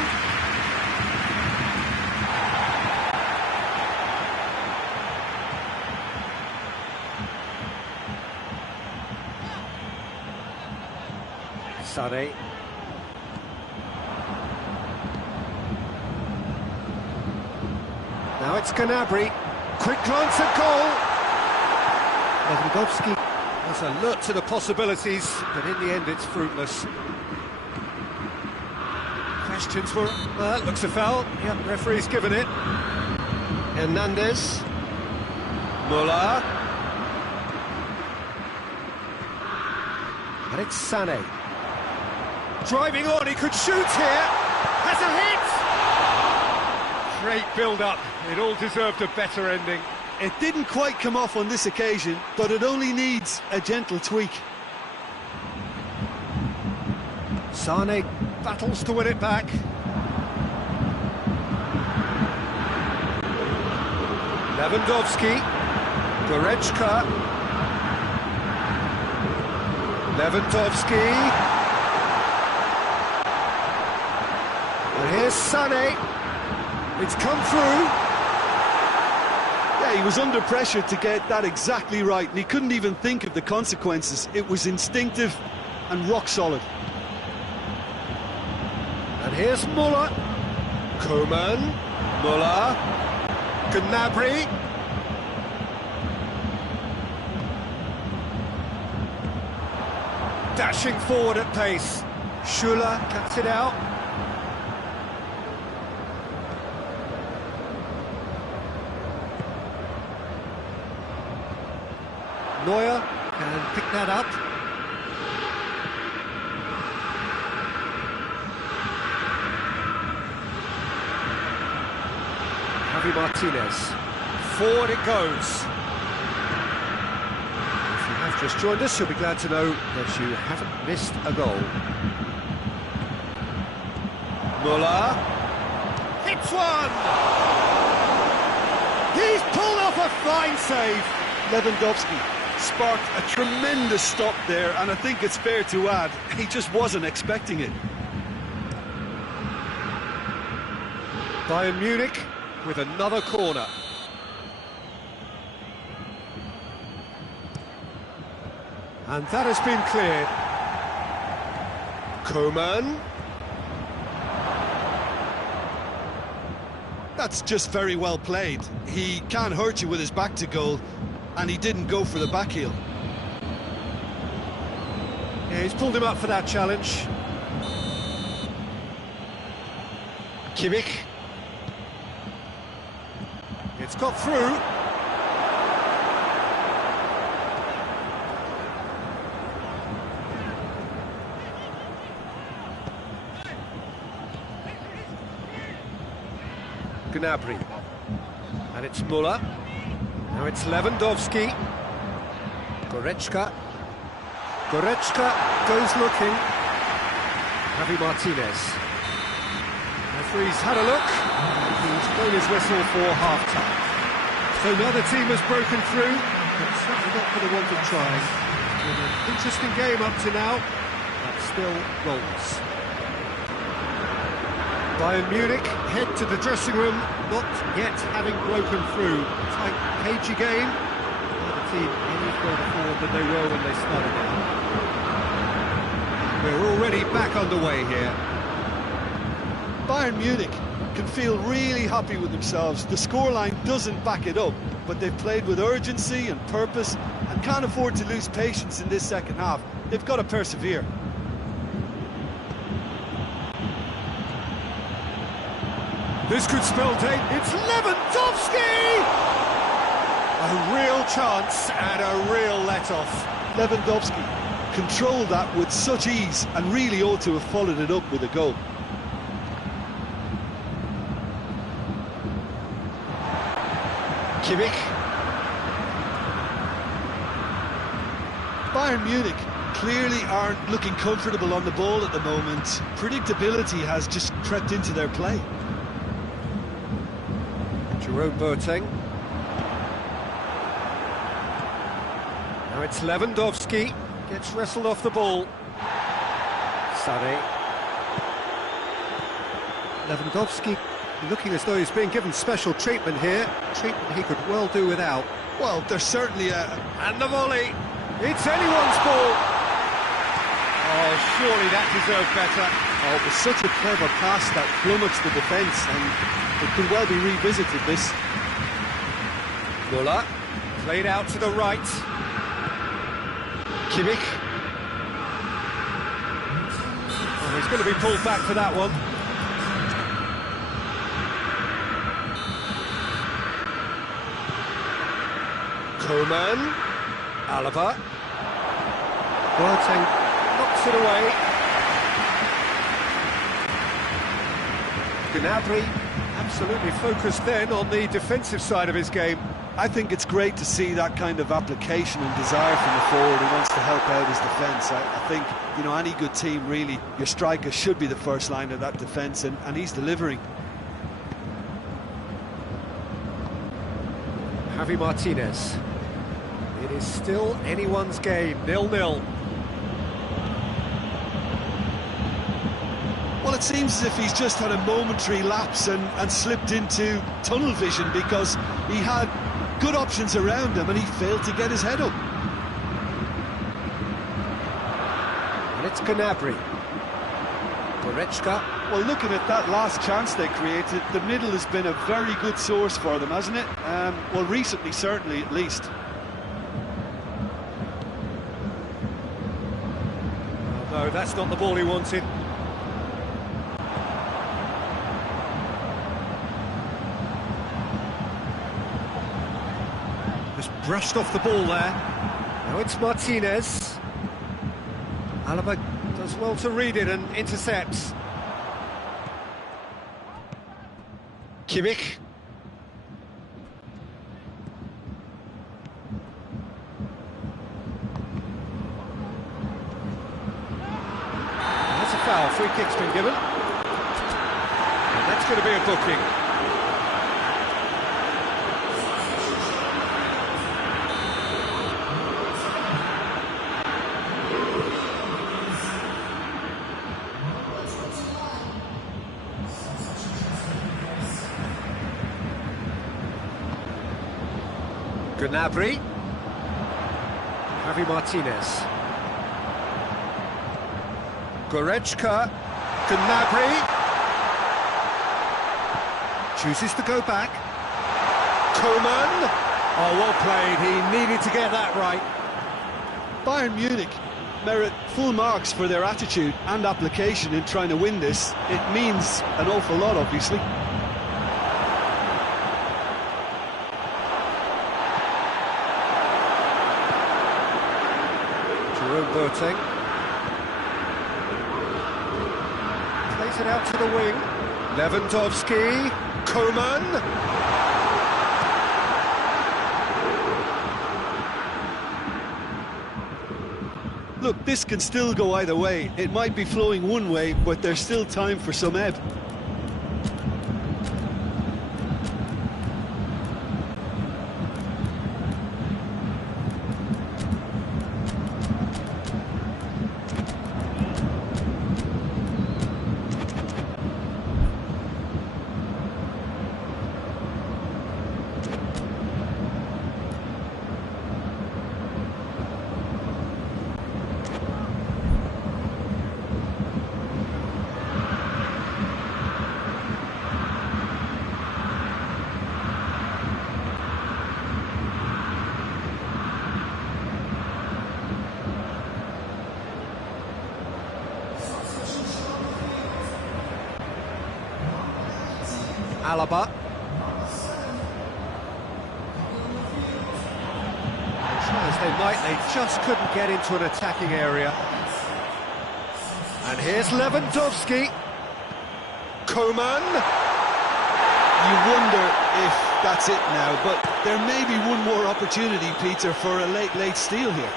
Sané. Now it's Gnabry. Quick glance at goal. Lewandowski has alert to the possibilities, but in the end it's fruitless. Questions for... that looks a foul. Yep, referee's given it. Hernandez. Muller. And it's Sané. Driving on, he could shoot here. Has a hit! Great build-up. It all deserved a better ending. It didn't quite come off on this occasion, but it only needs a gentle tweak. Sané battles to win it back. Lewandowski. Goretzka. Lewandowski. And here's Sané. It's come through. Yeah, he was under pressure to get that exactly right, and he couldn't even think of the consequences. It was instinctive and rock solid. And here's Muller. Coman. Muller. Gnabry. Dashing forward at pace. Schuller cuts it out. Neuer can pick that up. Javi Martinez. Forward it goes. If you have just joined us, you'll be glad to know that you haven't missed a goal. Muller. Hits one! He's pulled off a fine save. Lewandowski sparked a tremendous stop there, and I think it's fair to add, he just wasn't expecting it. Bayern Munich with another corner. And that has been cleared. Koeman. That's just very well played. He can't hurt you with his back to goal, and he didn't go for the back heel. Yeah, he's pulled him up for that challenge. Kimmich. It's got through. Gnabry. And it's Müller. Now it's Lewandowski. Goretzka. Goretzka goes looking. Javi Martinez. Referee's had a look. He's blown his whistle for half-time. So now the team has broken through, but certainly not for the want of trying. With an interesting game up to now, but still goals. Bayern Munich head to the dressing room, not yet having broken through. Tight, cagey game. Not a team any further forward than they were when they started out. We're already back underway here. Bayern Munich can feel really happy with themselves. The scoreline doesn't back it up, but they've played with urgency and purpose and can't afford to lose patience in this second half. They've got to persevere. This could spell date. It's Lewandowski! A real chance and a real let-off. Lewandowski controlled that with such ease and really ought to have followed it up with a goal. Kimmich. Bayern Munich clearly aren't looking comfortable on the ball at the moment. Predictability has just crept into their play. Jerome Boateng. Now it's Lewandowski. Gets wrestled off the ball. Sané. Lewandowski looking as though he's being given special treatment here. Treatment he could well do without. Well, there's certainly a... And the volley. It's anyone's ball. Oh, surely that deserved better. Oh, it was such a clever pass that flummoxed the defence, and it could well be revisited, this. Müller. Played out to the right. Kimmich. Oh, he's going to be pulled back for that one. Koeman. Alaba. Boateng knocks it away. Gnabry absolutely focused then on the defensive side of his game. I think it's great to see that kind of application and desire from the forward who wants to help out his defence. I think, you know, any good team, really, your striker should be the first line of that defence, and he's delivering. Javi Martinez. It is still anyone's game, 0-0. Well, it seems as if he's just had a momentary lapse and slipped into tunnel vision, because he had good options around him and he failed to get his head up. And it's Gnabry. Goretzka. Well, looking at that last chance they created, the middle has been a very good source for them, hasn't it? Well, recently, certainly, at least. Oh, no, that's not the ball he wanted. Just brushed off the ball there. Now it's Martinez. Alaba does well to read it and intercepts. Kimmich. That's a foul. Free kick's been given. And that's going to be a booking. Gnabry. Javi Martinez. Goretzka, Gnabry, chooses to go back. Coman, oh, well played, he needed to get that right. Bayern Munich merit full marks for their attitude and application in trying to win this. It means an awful lot, obviously. Jerome Boateng plays it out to the wing. Lewandowski, Coman. Look, this can still go either way. It might be flowing one way, but there's still time for some ebb. Alaba. Try as they might, they just couldn't get into an attacking area. And here's Lewandowski. Coman. You wonder if that's it now, but there may be one more opportunity, Peter, for a late steal here.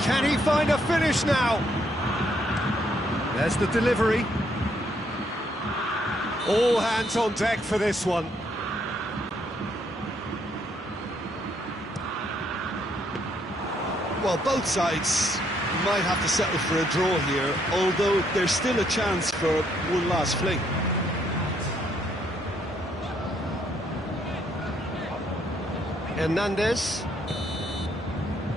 Can he find a finish now? There's the delivery. All hands on deck for this one. Well, both sides might have to settle for a draw here, although there's still a chance for one last fling. Hernandez.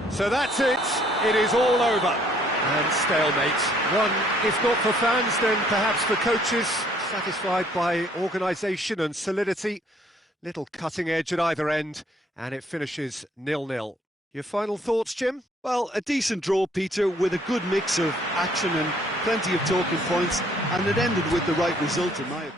So that's it. It is all over. And stalemate. One, if not for fans, then perhaps for coaches, satisfied by organisation and solidity. Little cutting edge at either end, and it finishes 0-0. Your final thoughts, Jim? Well, a decent draw, Peter, with a good mix of action and plenty of talking points, and it ended with the right result, in my opinion.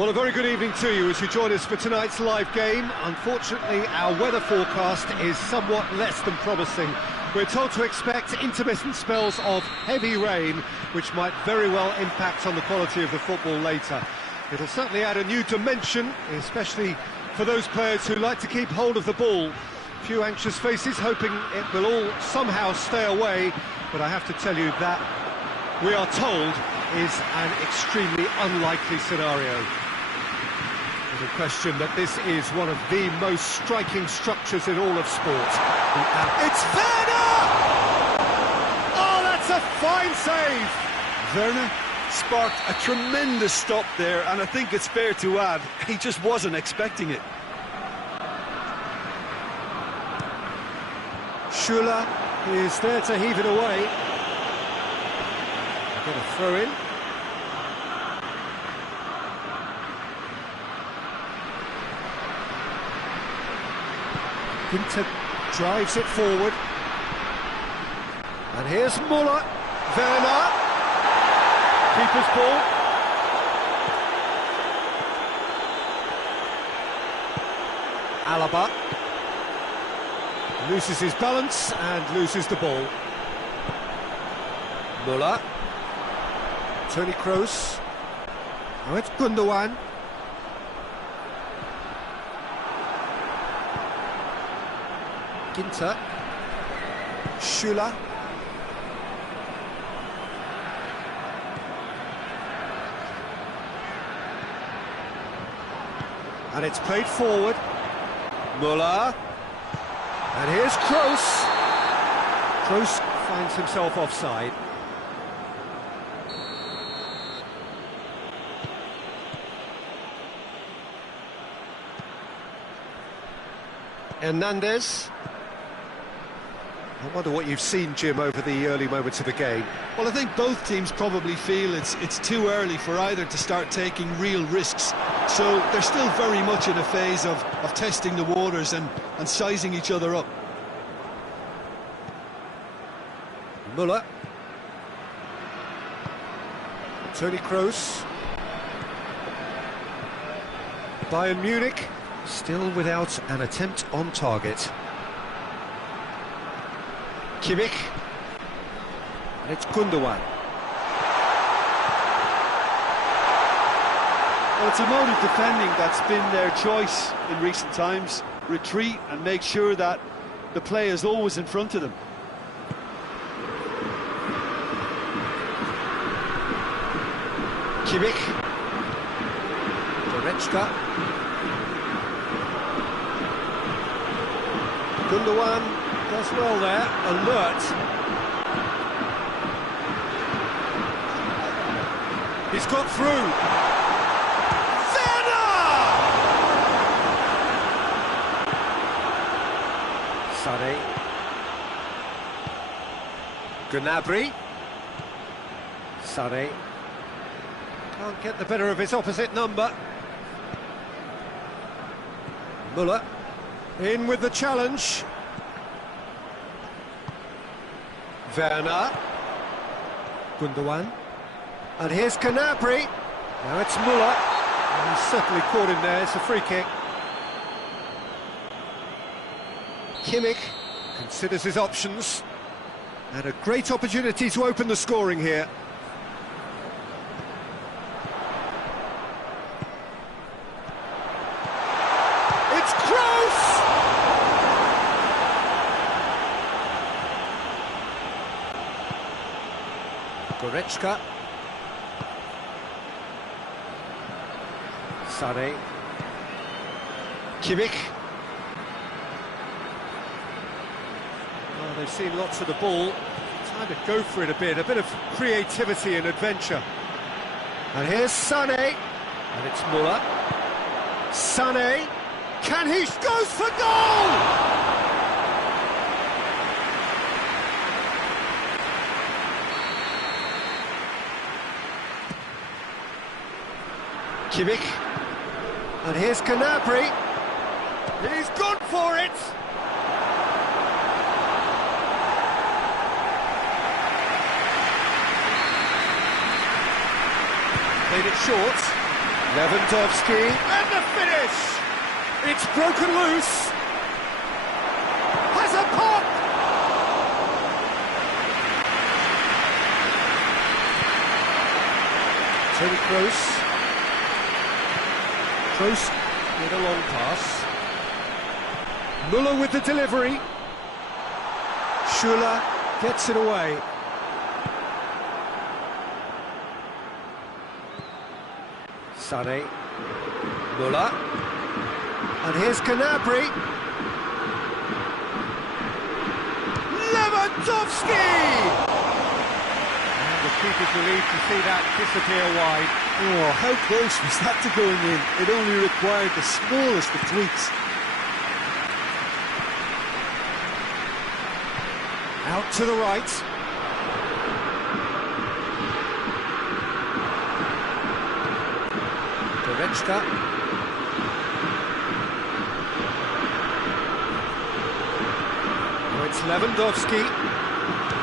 Well, a very good evening to you as you join us for tonight's live game. Unfortunately, our weather forecast is somewhat less than promising. We're told to expect intermittent spells of heavy rain, which might very well impact on the quality of the football later. It'll certainly add a new dimension, especially for those players who like to keep hold of the ball. A few anxious faces hoping it will all somehow stay away, but I have to tell you that we are told is an extremely unlikely scenario. There's a question that this is one of the most striking structures in all of sport. It's Werner! Oh, that's a fine save! Werner sparked a tremendous stop there, and I think it's fair to add, he just wasn't expecting it. Schuler is there to heave it away. Got a throw in. Ginter drives it forward. And here's Müller. Werner. Keeper's ball. Alaba. Loses his balance and loses the ball. Müller. Toni Kroos. Now it's Gundogan. Ginter. Schuler. And it's played forward. Müller. And here's Kroos. Kroos finds himself offside. Hernandez. I wonder what you've seen, Jim, over the early moments of the game. Well, I think both teams probably feel it's too early for either to start taking real risks. So they're still very much in a phase of testing the waters and sizing each other up. Müller. Toni Kroos. Bayern Munich still without an attempt on target. Kimmich. And it's Gundogan. Well, it's a mode of defending that's been their choice in recent times. Retreat and make sure that the play is always in front of them. Kimmich. Goretzka. Gundogan does well there, alert. He's got through. Werner! Sané. Gnabry. Sané. Can't get the better of his opposite number. Müller. In with the challenge. Werner. Gundogan. And here's Gnabry. Now it's Müller. And he's certainly caught him there. It's a free kick. Kimmich considers his options. And a great opportunity to open the scoring here. It's Kroos! Goretzka. Sané. Kimmich. Oh, they've seen lots of the ball. Time to go for it a bit of creativity and adventure. And here's Sané. And it's Müller. Sané. Can he? Goes for goal! Kimmich. And here's Gnabry. He's gone for it! Played it short. Lewandowski, and the finish! It's broken loose! Has a pop! Toni Kroos. Kroos with a long pass. Müller with the delivery. Schuller gets it away. Sané. Müller. And here's Gnabry. Lewandowski! And the keeper's relieved to see that disappear wide. Oh, how close was that to going in? It only required the smallest of tweaks. Out to the right. Goretzka. Oh, it's Lewandowski.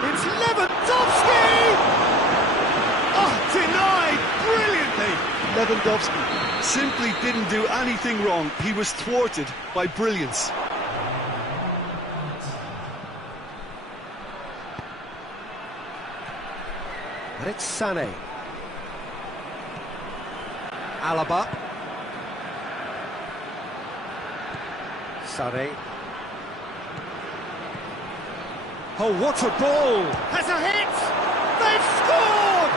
It's Lewandowski! Oh, denied brilliantly! Lewandowski simply didn't do anything wrong. He was thwarted by brilliance. And it's Sané. Alaba. Sané. Oh, what a ball! Has a hit! They've scored!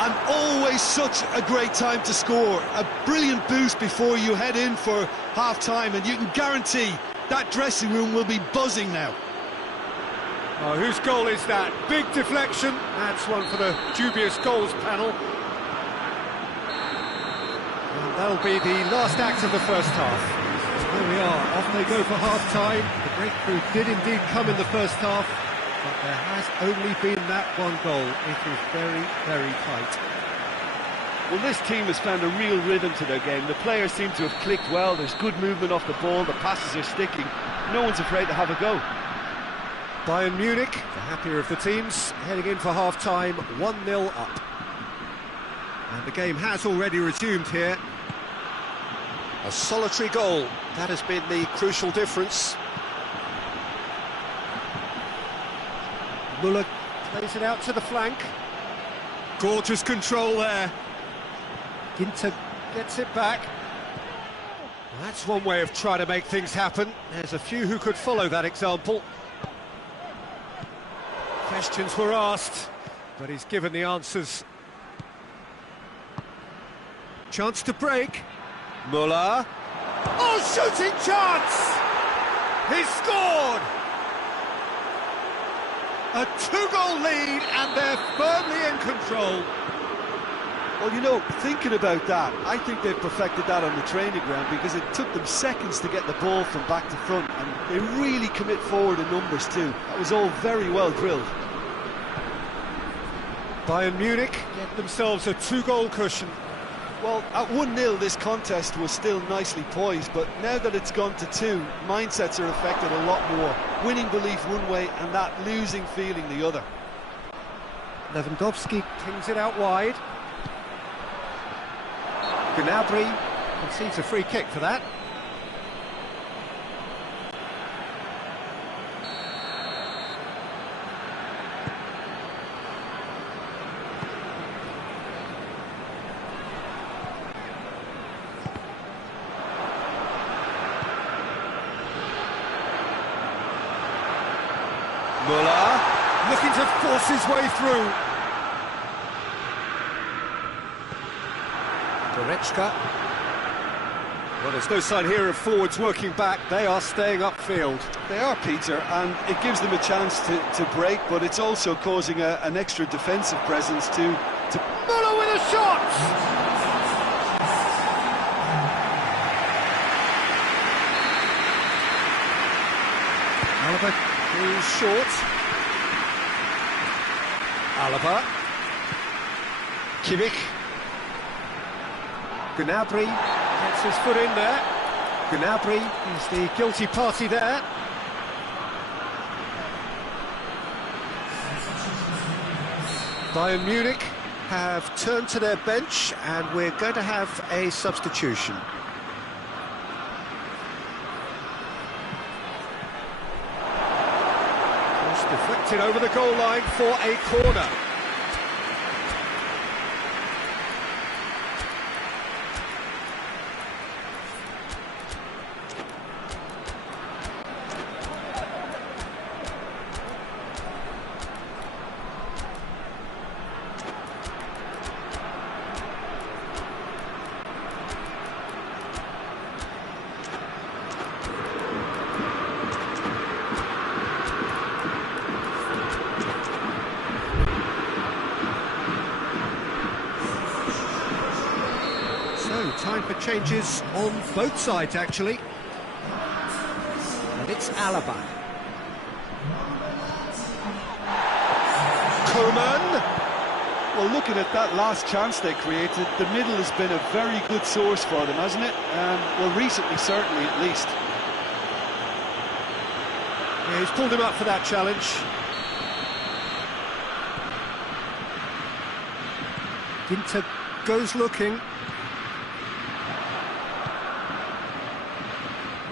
And always such a great time to score. A brilliant boost before you head in for half-time, and you can guarantee that dressing room will be buzzing now. Oh, whose goal is that? Big deflection. That's one for the dubious goals panel. And that'll be the last act of the first half. So there we are, off they go for half-time. The breakthrough did indeed come in the first half, but there has only been that one goal. It is very, very tight. Well, this team has found a real rhythm to their game. The players seem to have clicked well. There's good movement off the ball. The passes are sticking. No one's afraid to have a go. Bayern Munich, the happier of the teams, heading in for half-time, 1-0 up. And the game has already resumed here. A solitary goal, that has been the crucial difference. Müller plays it out to the flank. Gorgeous control there. Ginter gets it back. That's one way of trying to make things happen. There's a few who could follow that example. Questions were asked, but he's given the answers. Chance to break. Müller. Oh, shooting chance! He's scored! A two-goal lead, and they're firmly in control. Well, you know, thinking about that, I think they've perfected that on the training ground, because it took them seconds to get the ball from back to front, and they really commit forward in numbers too. That was all very well drilled. Bayern Munich get themselves a two-goal cushion. Well, at 1-0 this contest was still nicely poised, but now that it's gone to 2, mindsets are affected a lot more. Winning belief one way and that losing feeling the other. Lewandowski pings it out wide. Gnabry concedes a free kick for that. Müller looking to force his way through. Goretzka. Well, there's no sign here of forwards working back. They are staying upfield. They are, Peter, and it gives them a chance to break, but it's also causing an extra defensive presence to... Müller with a shot! Alaba goes short. Alaba. Kimmich. Gnabry gets his foot in there. Gnabry is the guilty party there. Bayern Munich have turned to their bench, and we're going to have a substitution. Cross deflected over the goal line for a corner. Time for changes on both sides, actually. And it's Alaba. Coman. Well, looking at that last chance they created, the middle has been a very good source for them, hasn't it? Well, recently, certainly, at least. Yeah, he's pulled him up for that challenge. Ginter goes looking.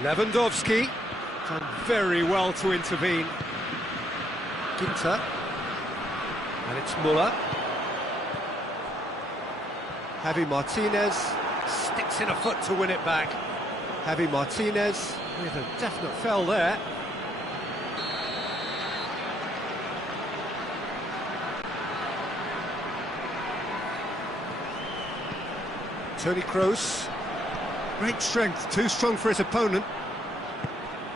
Lewandowski done very well to intervene. Ginter, and it's Muller. Javi Martinez sticks in a foot to win it back. Javi Martinez with a definite foul there. Toni Kroos. Great strength, too strong for his opponent.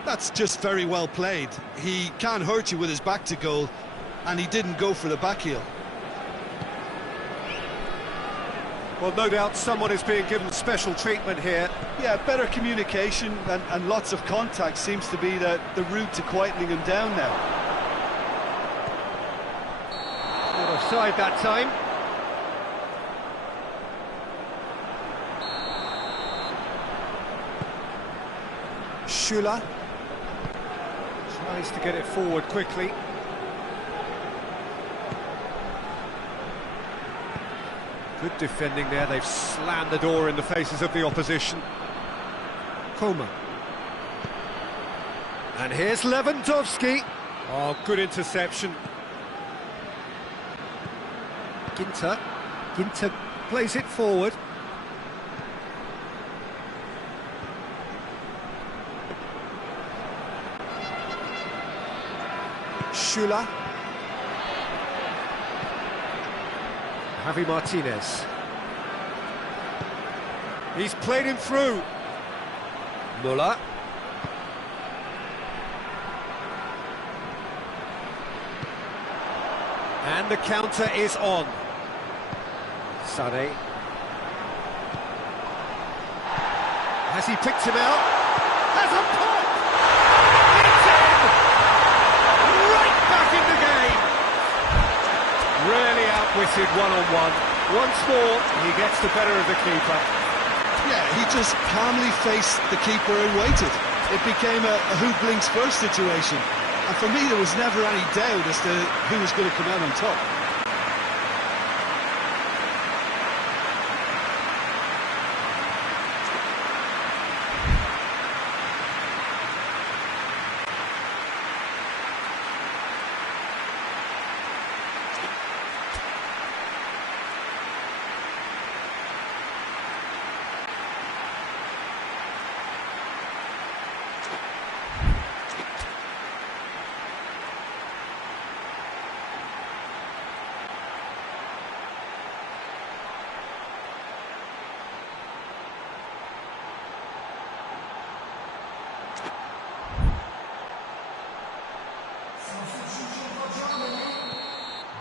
That's just very well played. He can't hurt you with his back to goal, and he didn't go for the back heel. Well, no doubt someone is being given special treatment here. Yeah, better communication and lots of contact seems to be the route to quietening him down now. Not offside that time. Schüller tries to get it forward quickly. Good defending there, they've slammed the door in the faces of the opposition. Coman. And here's Lewandowski. Oh, good interception. Ginter. Ginter plays it forward. Schüller. Javi Martinez. He's played him through. Muller. And the counter is on. Sané. Has he picked him out? Has a pop! It's in! Right back in the game! Really outwitted one-on-one. Once more, he gets the better of the keeper. Yeah, he just calmly faced the keeper and waited. It became a who blinks first situation. And for me, there was never any doubt as to who was going to come out on top.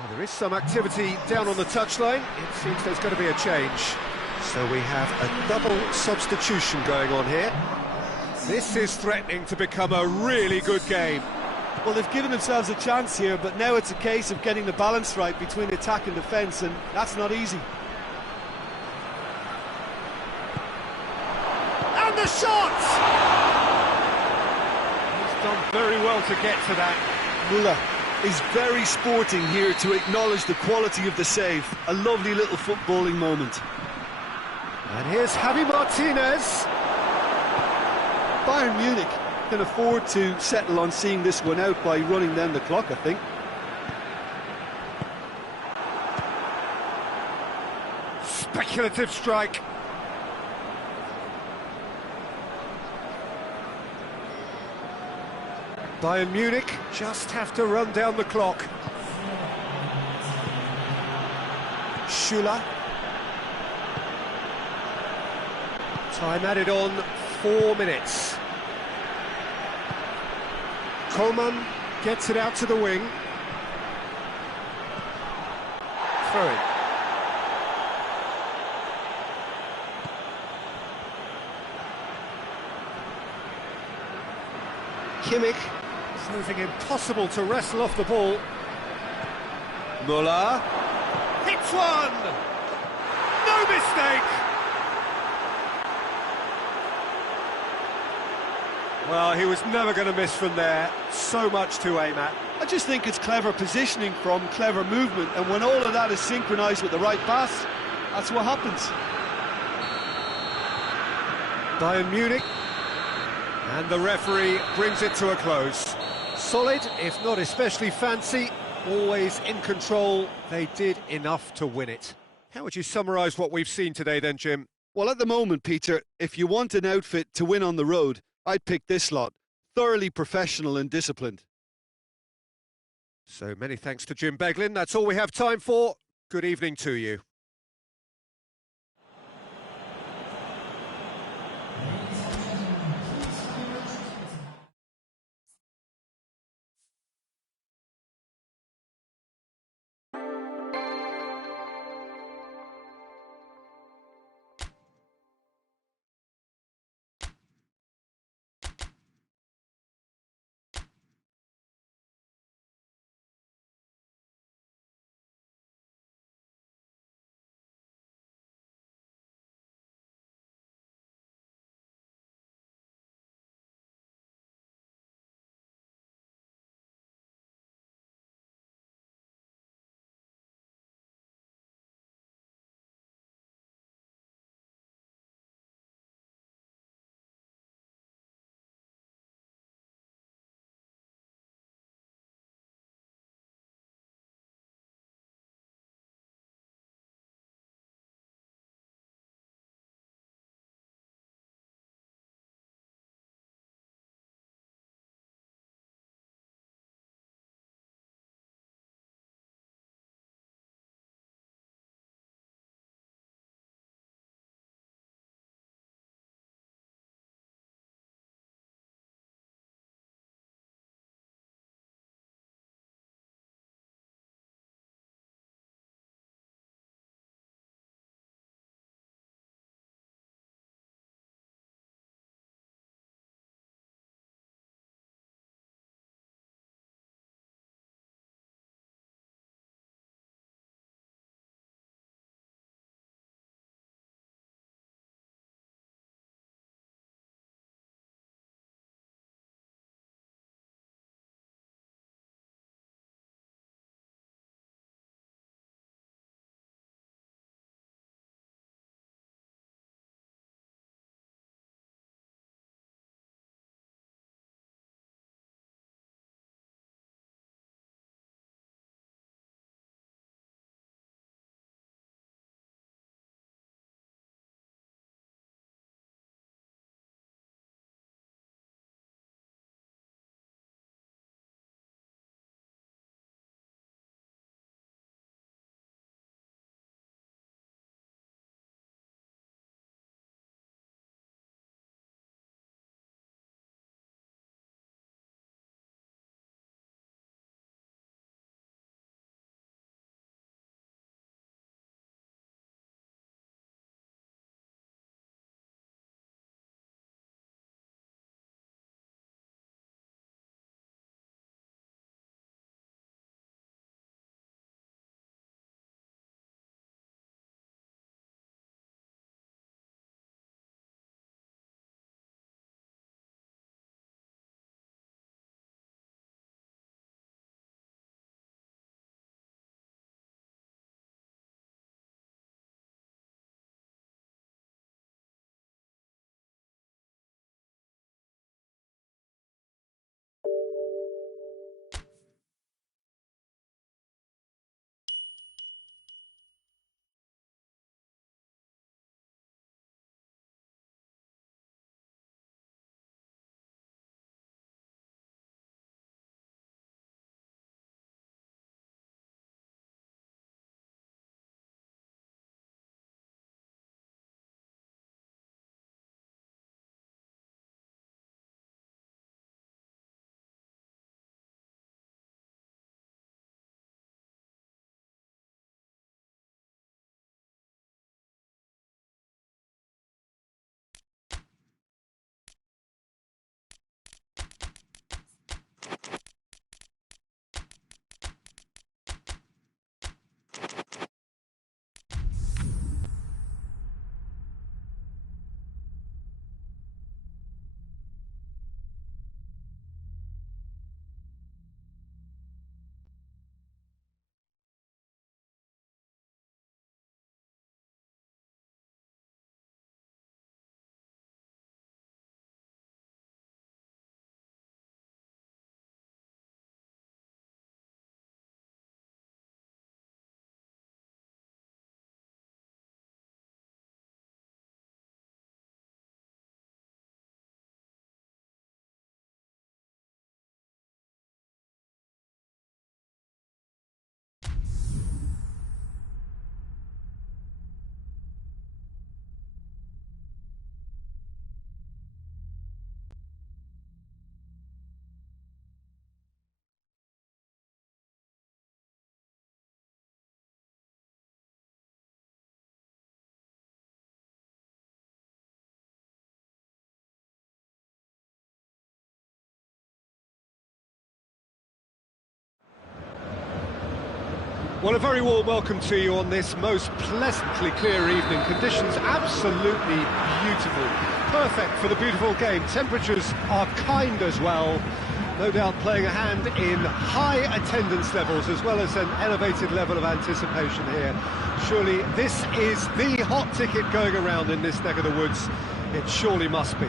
There is some activity down on the touchline. It seems there's going to be a change. So we have a double substitution going on here. This is threatening to become a really good game. Well, they've given themselves a chance here, but now it's a case of getting the balance right between attack and defence, and that's not easy. And the shot! He's done very well to get to that. Muller. is very sporting here to acknowledge the quality of the save. A lovely little footballing moment. And here's Javi Martinez. Bayern Munich can afford to settle on seeing this one out by running down the clock, I think. Speculative strike. Bayern Munich just have to run down the clock. Schüller. Time added on 4 minutes. Coman gets it out to the wing. Throw in. Kimmich, proving impossible to wrestle off the ball. Müller hits one! No mistake! Well, he was never going to miss from there. So much to aim at. I just think it's clever positioning from clever movement, and when all of that is synchronised with the right pass, that's what happens. Bayern Munich. And the referee brings it to a close. Solid, if not especially fancy, always in control. They did enough to win it. How would you summarise what we've seen today then, Jim? Well, at the moment, Peter, if you want an outfit to win on the road, I'd pick this lot. Thoroughly professional and disciplined. So many thanks to Jim Beglin. That's all we have time for. Good evening to you. Well, a very warm welcome to you on this most pleasantly clear evening. Conditions absolutely beautiful. Perfect for the beautiful game. Temperatures are kind as well. No doubt playing a hand in high attendance levels as well as an elevated level of anticipation here. Surely this is the hot ticket going around in this neck of the woods. It surely must be.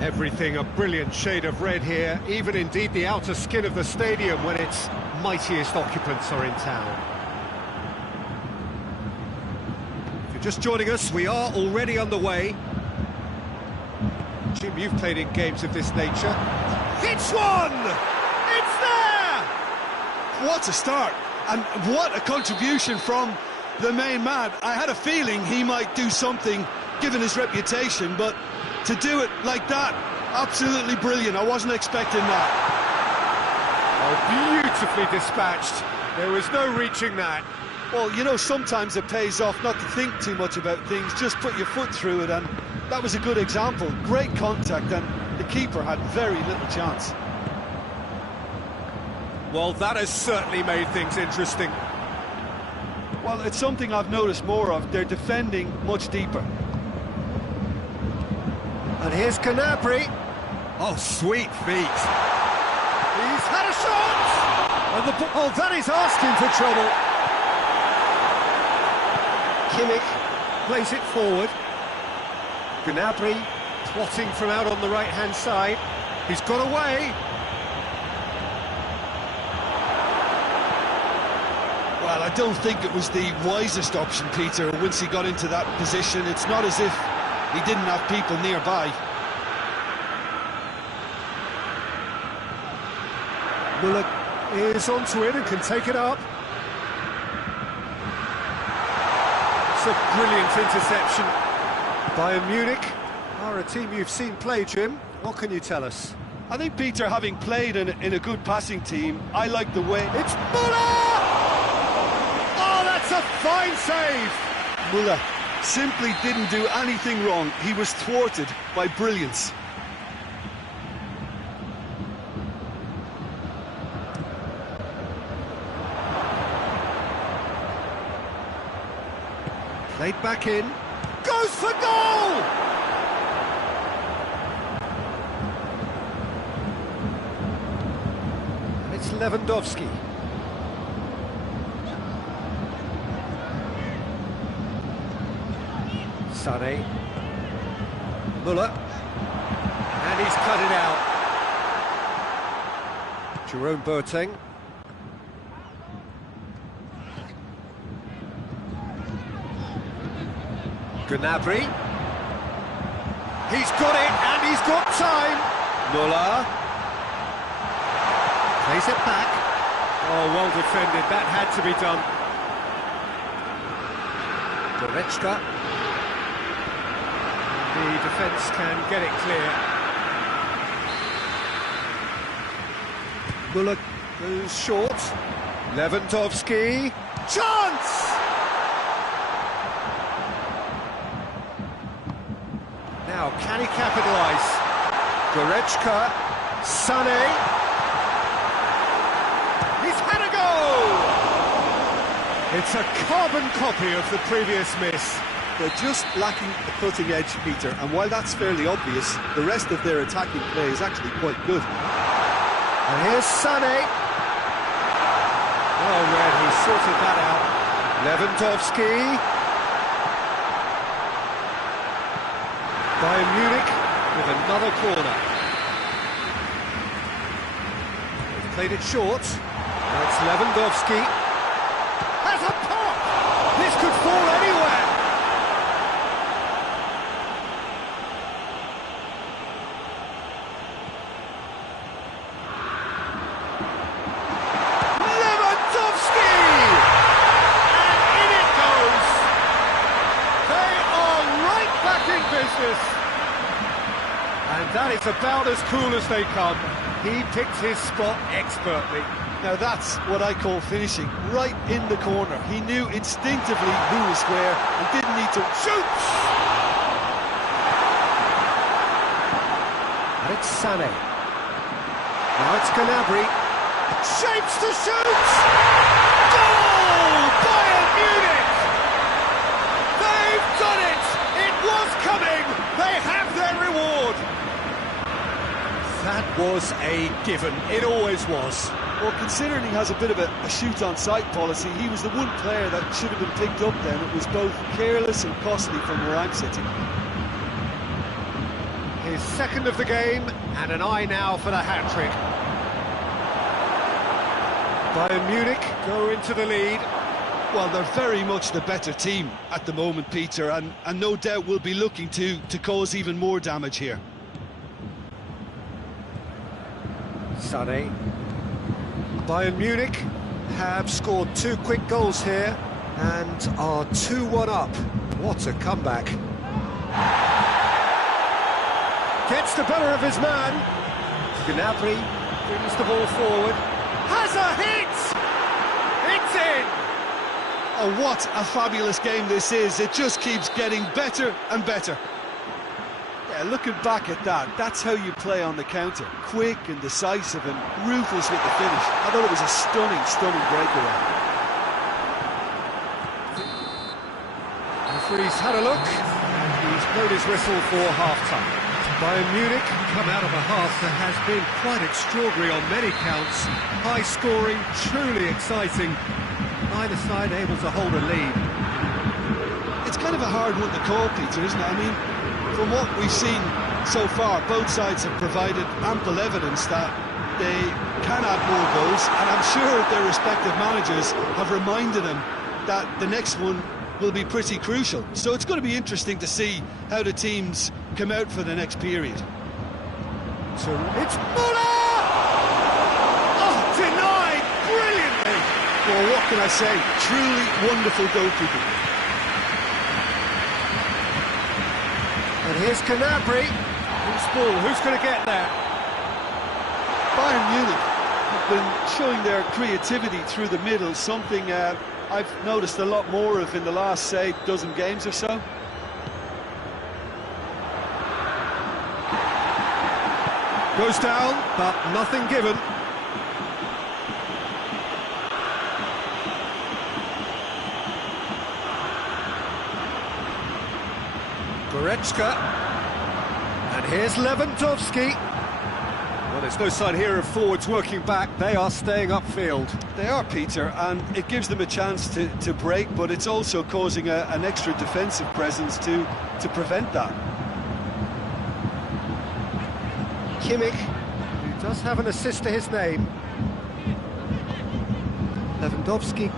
Everything a brilliant shade of red here, even indeed the outer skin of the stadium when its mightiest occupants are in town. If you're just joining us, we are already underway. Jim, you've played in games of this nature. Hits one! It's there! What a start, and what a contribution from the main man. I had a feeling he might do something, given his reputation, but to do it like that, absolutely brilliant. I wasn't expecting that. Oh, beautifully dispatched. There was no reaching that. Well, you know, sometimes it pays off not to think too much about things, just put your foot through it, and that was a good example. Great contact, and the keeper had very little chance. Well, that has certainly made things interesting. Well, it's something I've noticed more of. They're defending much deeper. And here's Gnabry. Oh, sweet feet. He's had a shot! And oh, that is asking for trouble. Kimmich plays it forward. Gnabry plotting from out on the right-hand side. He's got away. Well, I don't think it was the wisest option, Peter, once he got into that position. It's not as if he didn't have people nearby. Muller is onto it and can take it up. It's a brilliant interception. Bayern Munich are a team you've seen play, Jim. What can you tell us? I think, Peter, having played in a good passing team, I like the way... It's Muller! Oh, that's a fine save! Muller simply didn't do anything wrong. He was thwarted by brilliance. Played back in. Goes for goal! And it's Lewandowski. Sané. Muller. And he's cut it out. Jerome Boateng. Gnabry. He's got it, and he's got time. Muller. Plays it back. Oh, well defended. That had to be done. Goretzka. The defence can get it clear. Muller goes short. Lewandowski. Chance! Now, can he capitalise? Goretzka Sané. He's had a go! It's a carbon copy of the previous miss. They're just lacking the cutting edge, Peter, and while that's fairly obvious, the rest of their attacking play is actually quite good. And here's Sané. Oh, Red, he sorted that out. Lewandowski. Bayern Munich with another corner. They've played it short. That's Lewandowski. Has a pop! This could fall anywhere! Lewandowski! And in it goes! They are right back in business! And that is about as cool as they come. He picked his spot expertly. Now that's what I call finishing, right in the corner. He knew instinctively who was where and didn't need to shoot! And it's Sané. Now it's Gnabry. Shapes to shoot! Goal! Bayern Munich! They've done it! It was coming! They have their reward! That was a given. It always was. Well, considering he has a bit of a shoot-on-sight policy, he was the one player that should have been picked up then. It was both careless and costly from where I'm sitting. His second of the game, and an eye now for the hat-trick. Bayern Munich go into the lead. Well, they're very much the better team at the moment, Peter, and no doubt will be looking to cause even more damage here. Sané. Bayern Munich have scored 2 quick goals here and are 2-1 up. What a comeback. Gets the better of his man. Gnabry brings the ball forward. Has a hit! It's in! Oh, what a fabulous game this is. It just keeps getting better and better. Yeah, looking back at that, that's how you play on the counter. Quick and decisive and ruthless with the finish. I thought it was a stunning, stunning breakaway. Referee's had a look, and he's blown his whistle for half-time. Bayern Munich come out of a half that has been quite extraordinary on many counts. High-scoring, truly exciting. Neither side able to hold a lead. It's kind of a hard one to call, Peter, isn't it? I mean, from what we've seen so far, both sides have provided ample evidence that they can add more goals, and I'm sure their respective managers have reminded them that the next one will be pretty crucial. So it's going to be interesting to see how the teams come out for the next period. So it's Muller! Oh, denied brilliantly! Well, what can I say? Truly wonderful goalkeeping. And here's Gnabry. Who's ball? Who's going to get there? Bayern Munich have been showing their creativity through the middle, something I've noticed a lot more of in the last, say, dozen games or so. Goes down, but nothing given. Goretzka. And here's Lewandowski. Well, there's no sign here of forwards working back. They are staying upfield. They are, Peter, and it gives them a chance to break, but it's also causing an extra defensive presence to prevent that. Kimmich, who does have an assist to his name. Lewandowski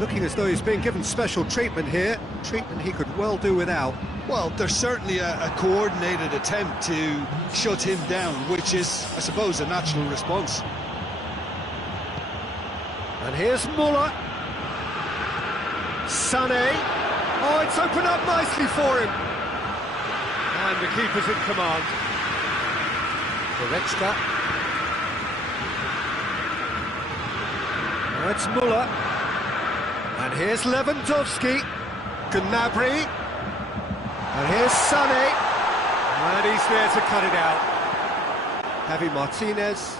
looking as though he's being given special treatment here. Treatment he could well do without. Well, there's certainly a coordinated attempt to shut him down, which is, I suppose, a natural response. And here's Muller. Sané. Oh, it's opened up nicely for him. And the keeper's in command. Goretzka. Now it's Muller. And here's Lewandowski. Gnabry. And here's Sané. And he's there to cut it out. Javi Martinez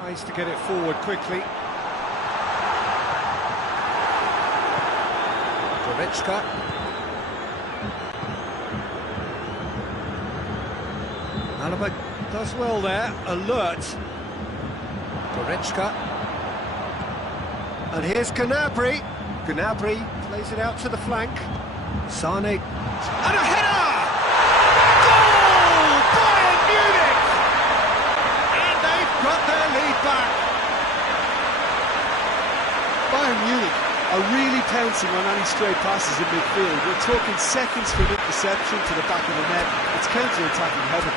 tries to get it forward quickly. Goretzka. Alaba does well there, alert. Goretzka. And here's Gnabry. Gnabry plays it out to the flank. Sane. And a header! Goal! Bayern Munich! And they've got their lead back. Bayern Munich are really pouncing on any stray passes in midfield. We're talking seconds from interception to the back of the net. It's counter-attacking heaven.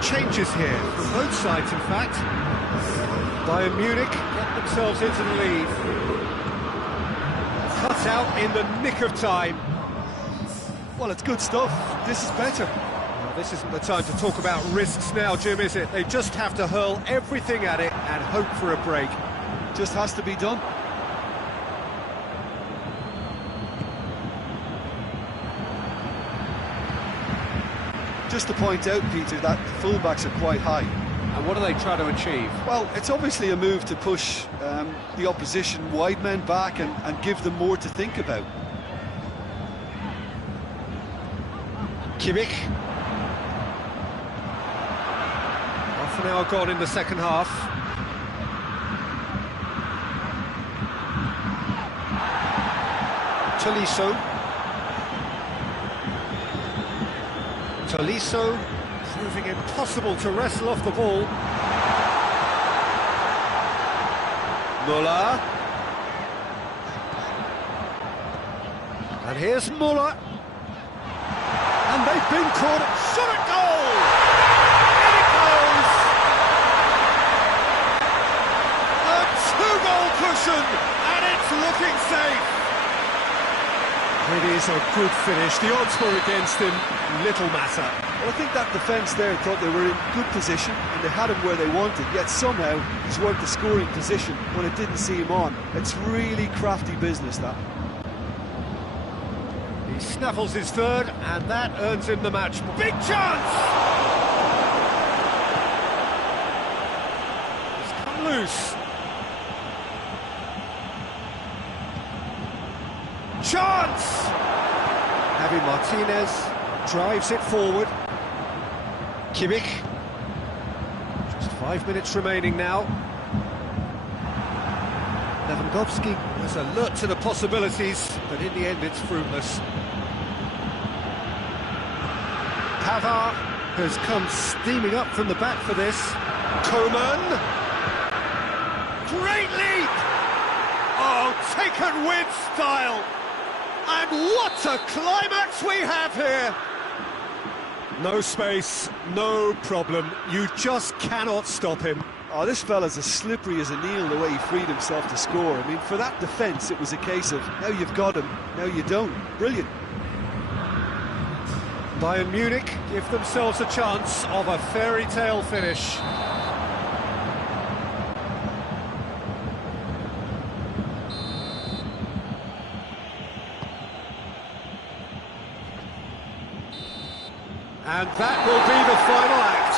Changes here from both sides, in fact. Bayern Munich get themselves into the lead. Cut out in the nick of time. Well, it's good stuff. This is better. Well, this isn't the time to talk about risks now, Jim, is it? They just have to hurl everything at it and hope for a break. Just has to be done. Just to point out, Peter, that the fullbacks are quite high. And what do they try to achieve? Well, it's obviously a move to push the opposition wide men back and give them more to think about. Kimmich. Half an hour gone in the second half. Tolisso. Tolisso proving impossible to wrestle off the ball. Muller. And here's Muller. And they've been caught. Shot at goal! In it goes! A two-goal cushion, and it's looking safe. It is a good finish. The odds were against him. Little matter. Well, I think that defence there thought they were in good position and they had him where they wanted, yet somehow he's worked the scoring position when it didn't see him on. It's really crafty business, that. He snaffles his third, and that earns him the match. Big chance! It's come loose. Chance! Javi Martinez drives it forward. Kimmich. Just 5 minutes remaining now. Lewandowski was alert to the possibilities, but in the end it's fruitless. Pavard has come steaming up from the back for this. Coman. Great leap! Oh, taken with style! And what a climax we have here! No space, no problem. You just cannot stop him. Oh, this fella's as slippery as a needle the way he freed himself to score. I mean, for that defence, it was a case of, now you've got him, now you don't. Brilliant. Bayern Munich give themselves a chance of a fairy tale finish. And that will be the final act.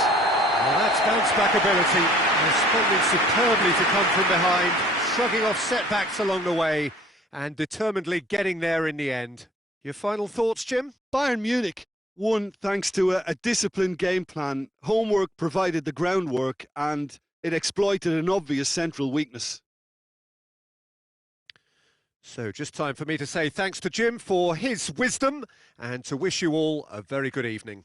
Well, that's bounce-back ability, responding superbly to come from behind, shrugging off setbacks along the way, and determinedly getting there in the end. Your final thoughts, Jim? Bayern Munich won thanks to a disciplined game plan. Homework provided the groundwork, and It exploited an obvious central weakness. So just time for me to say thanks to Jim for his wisdom and to wish you all a very good evening.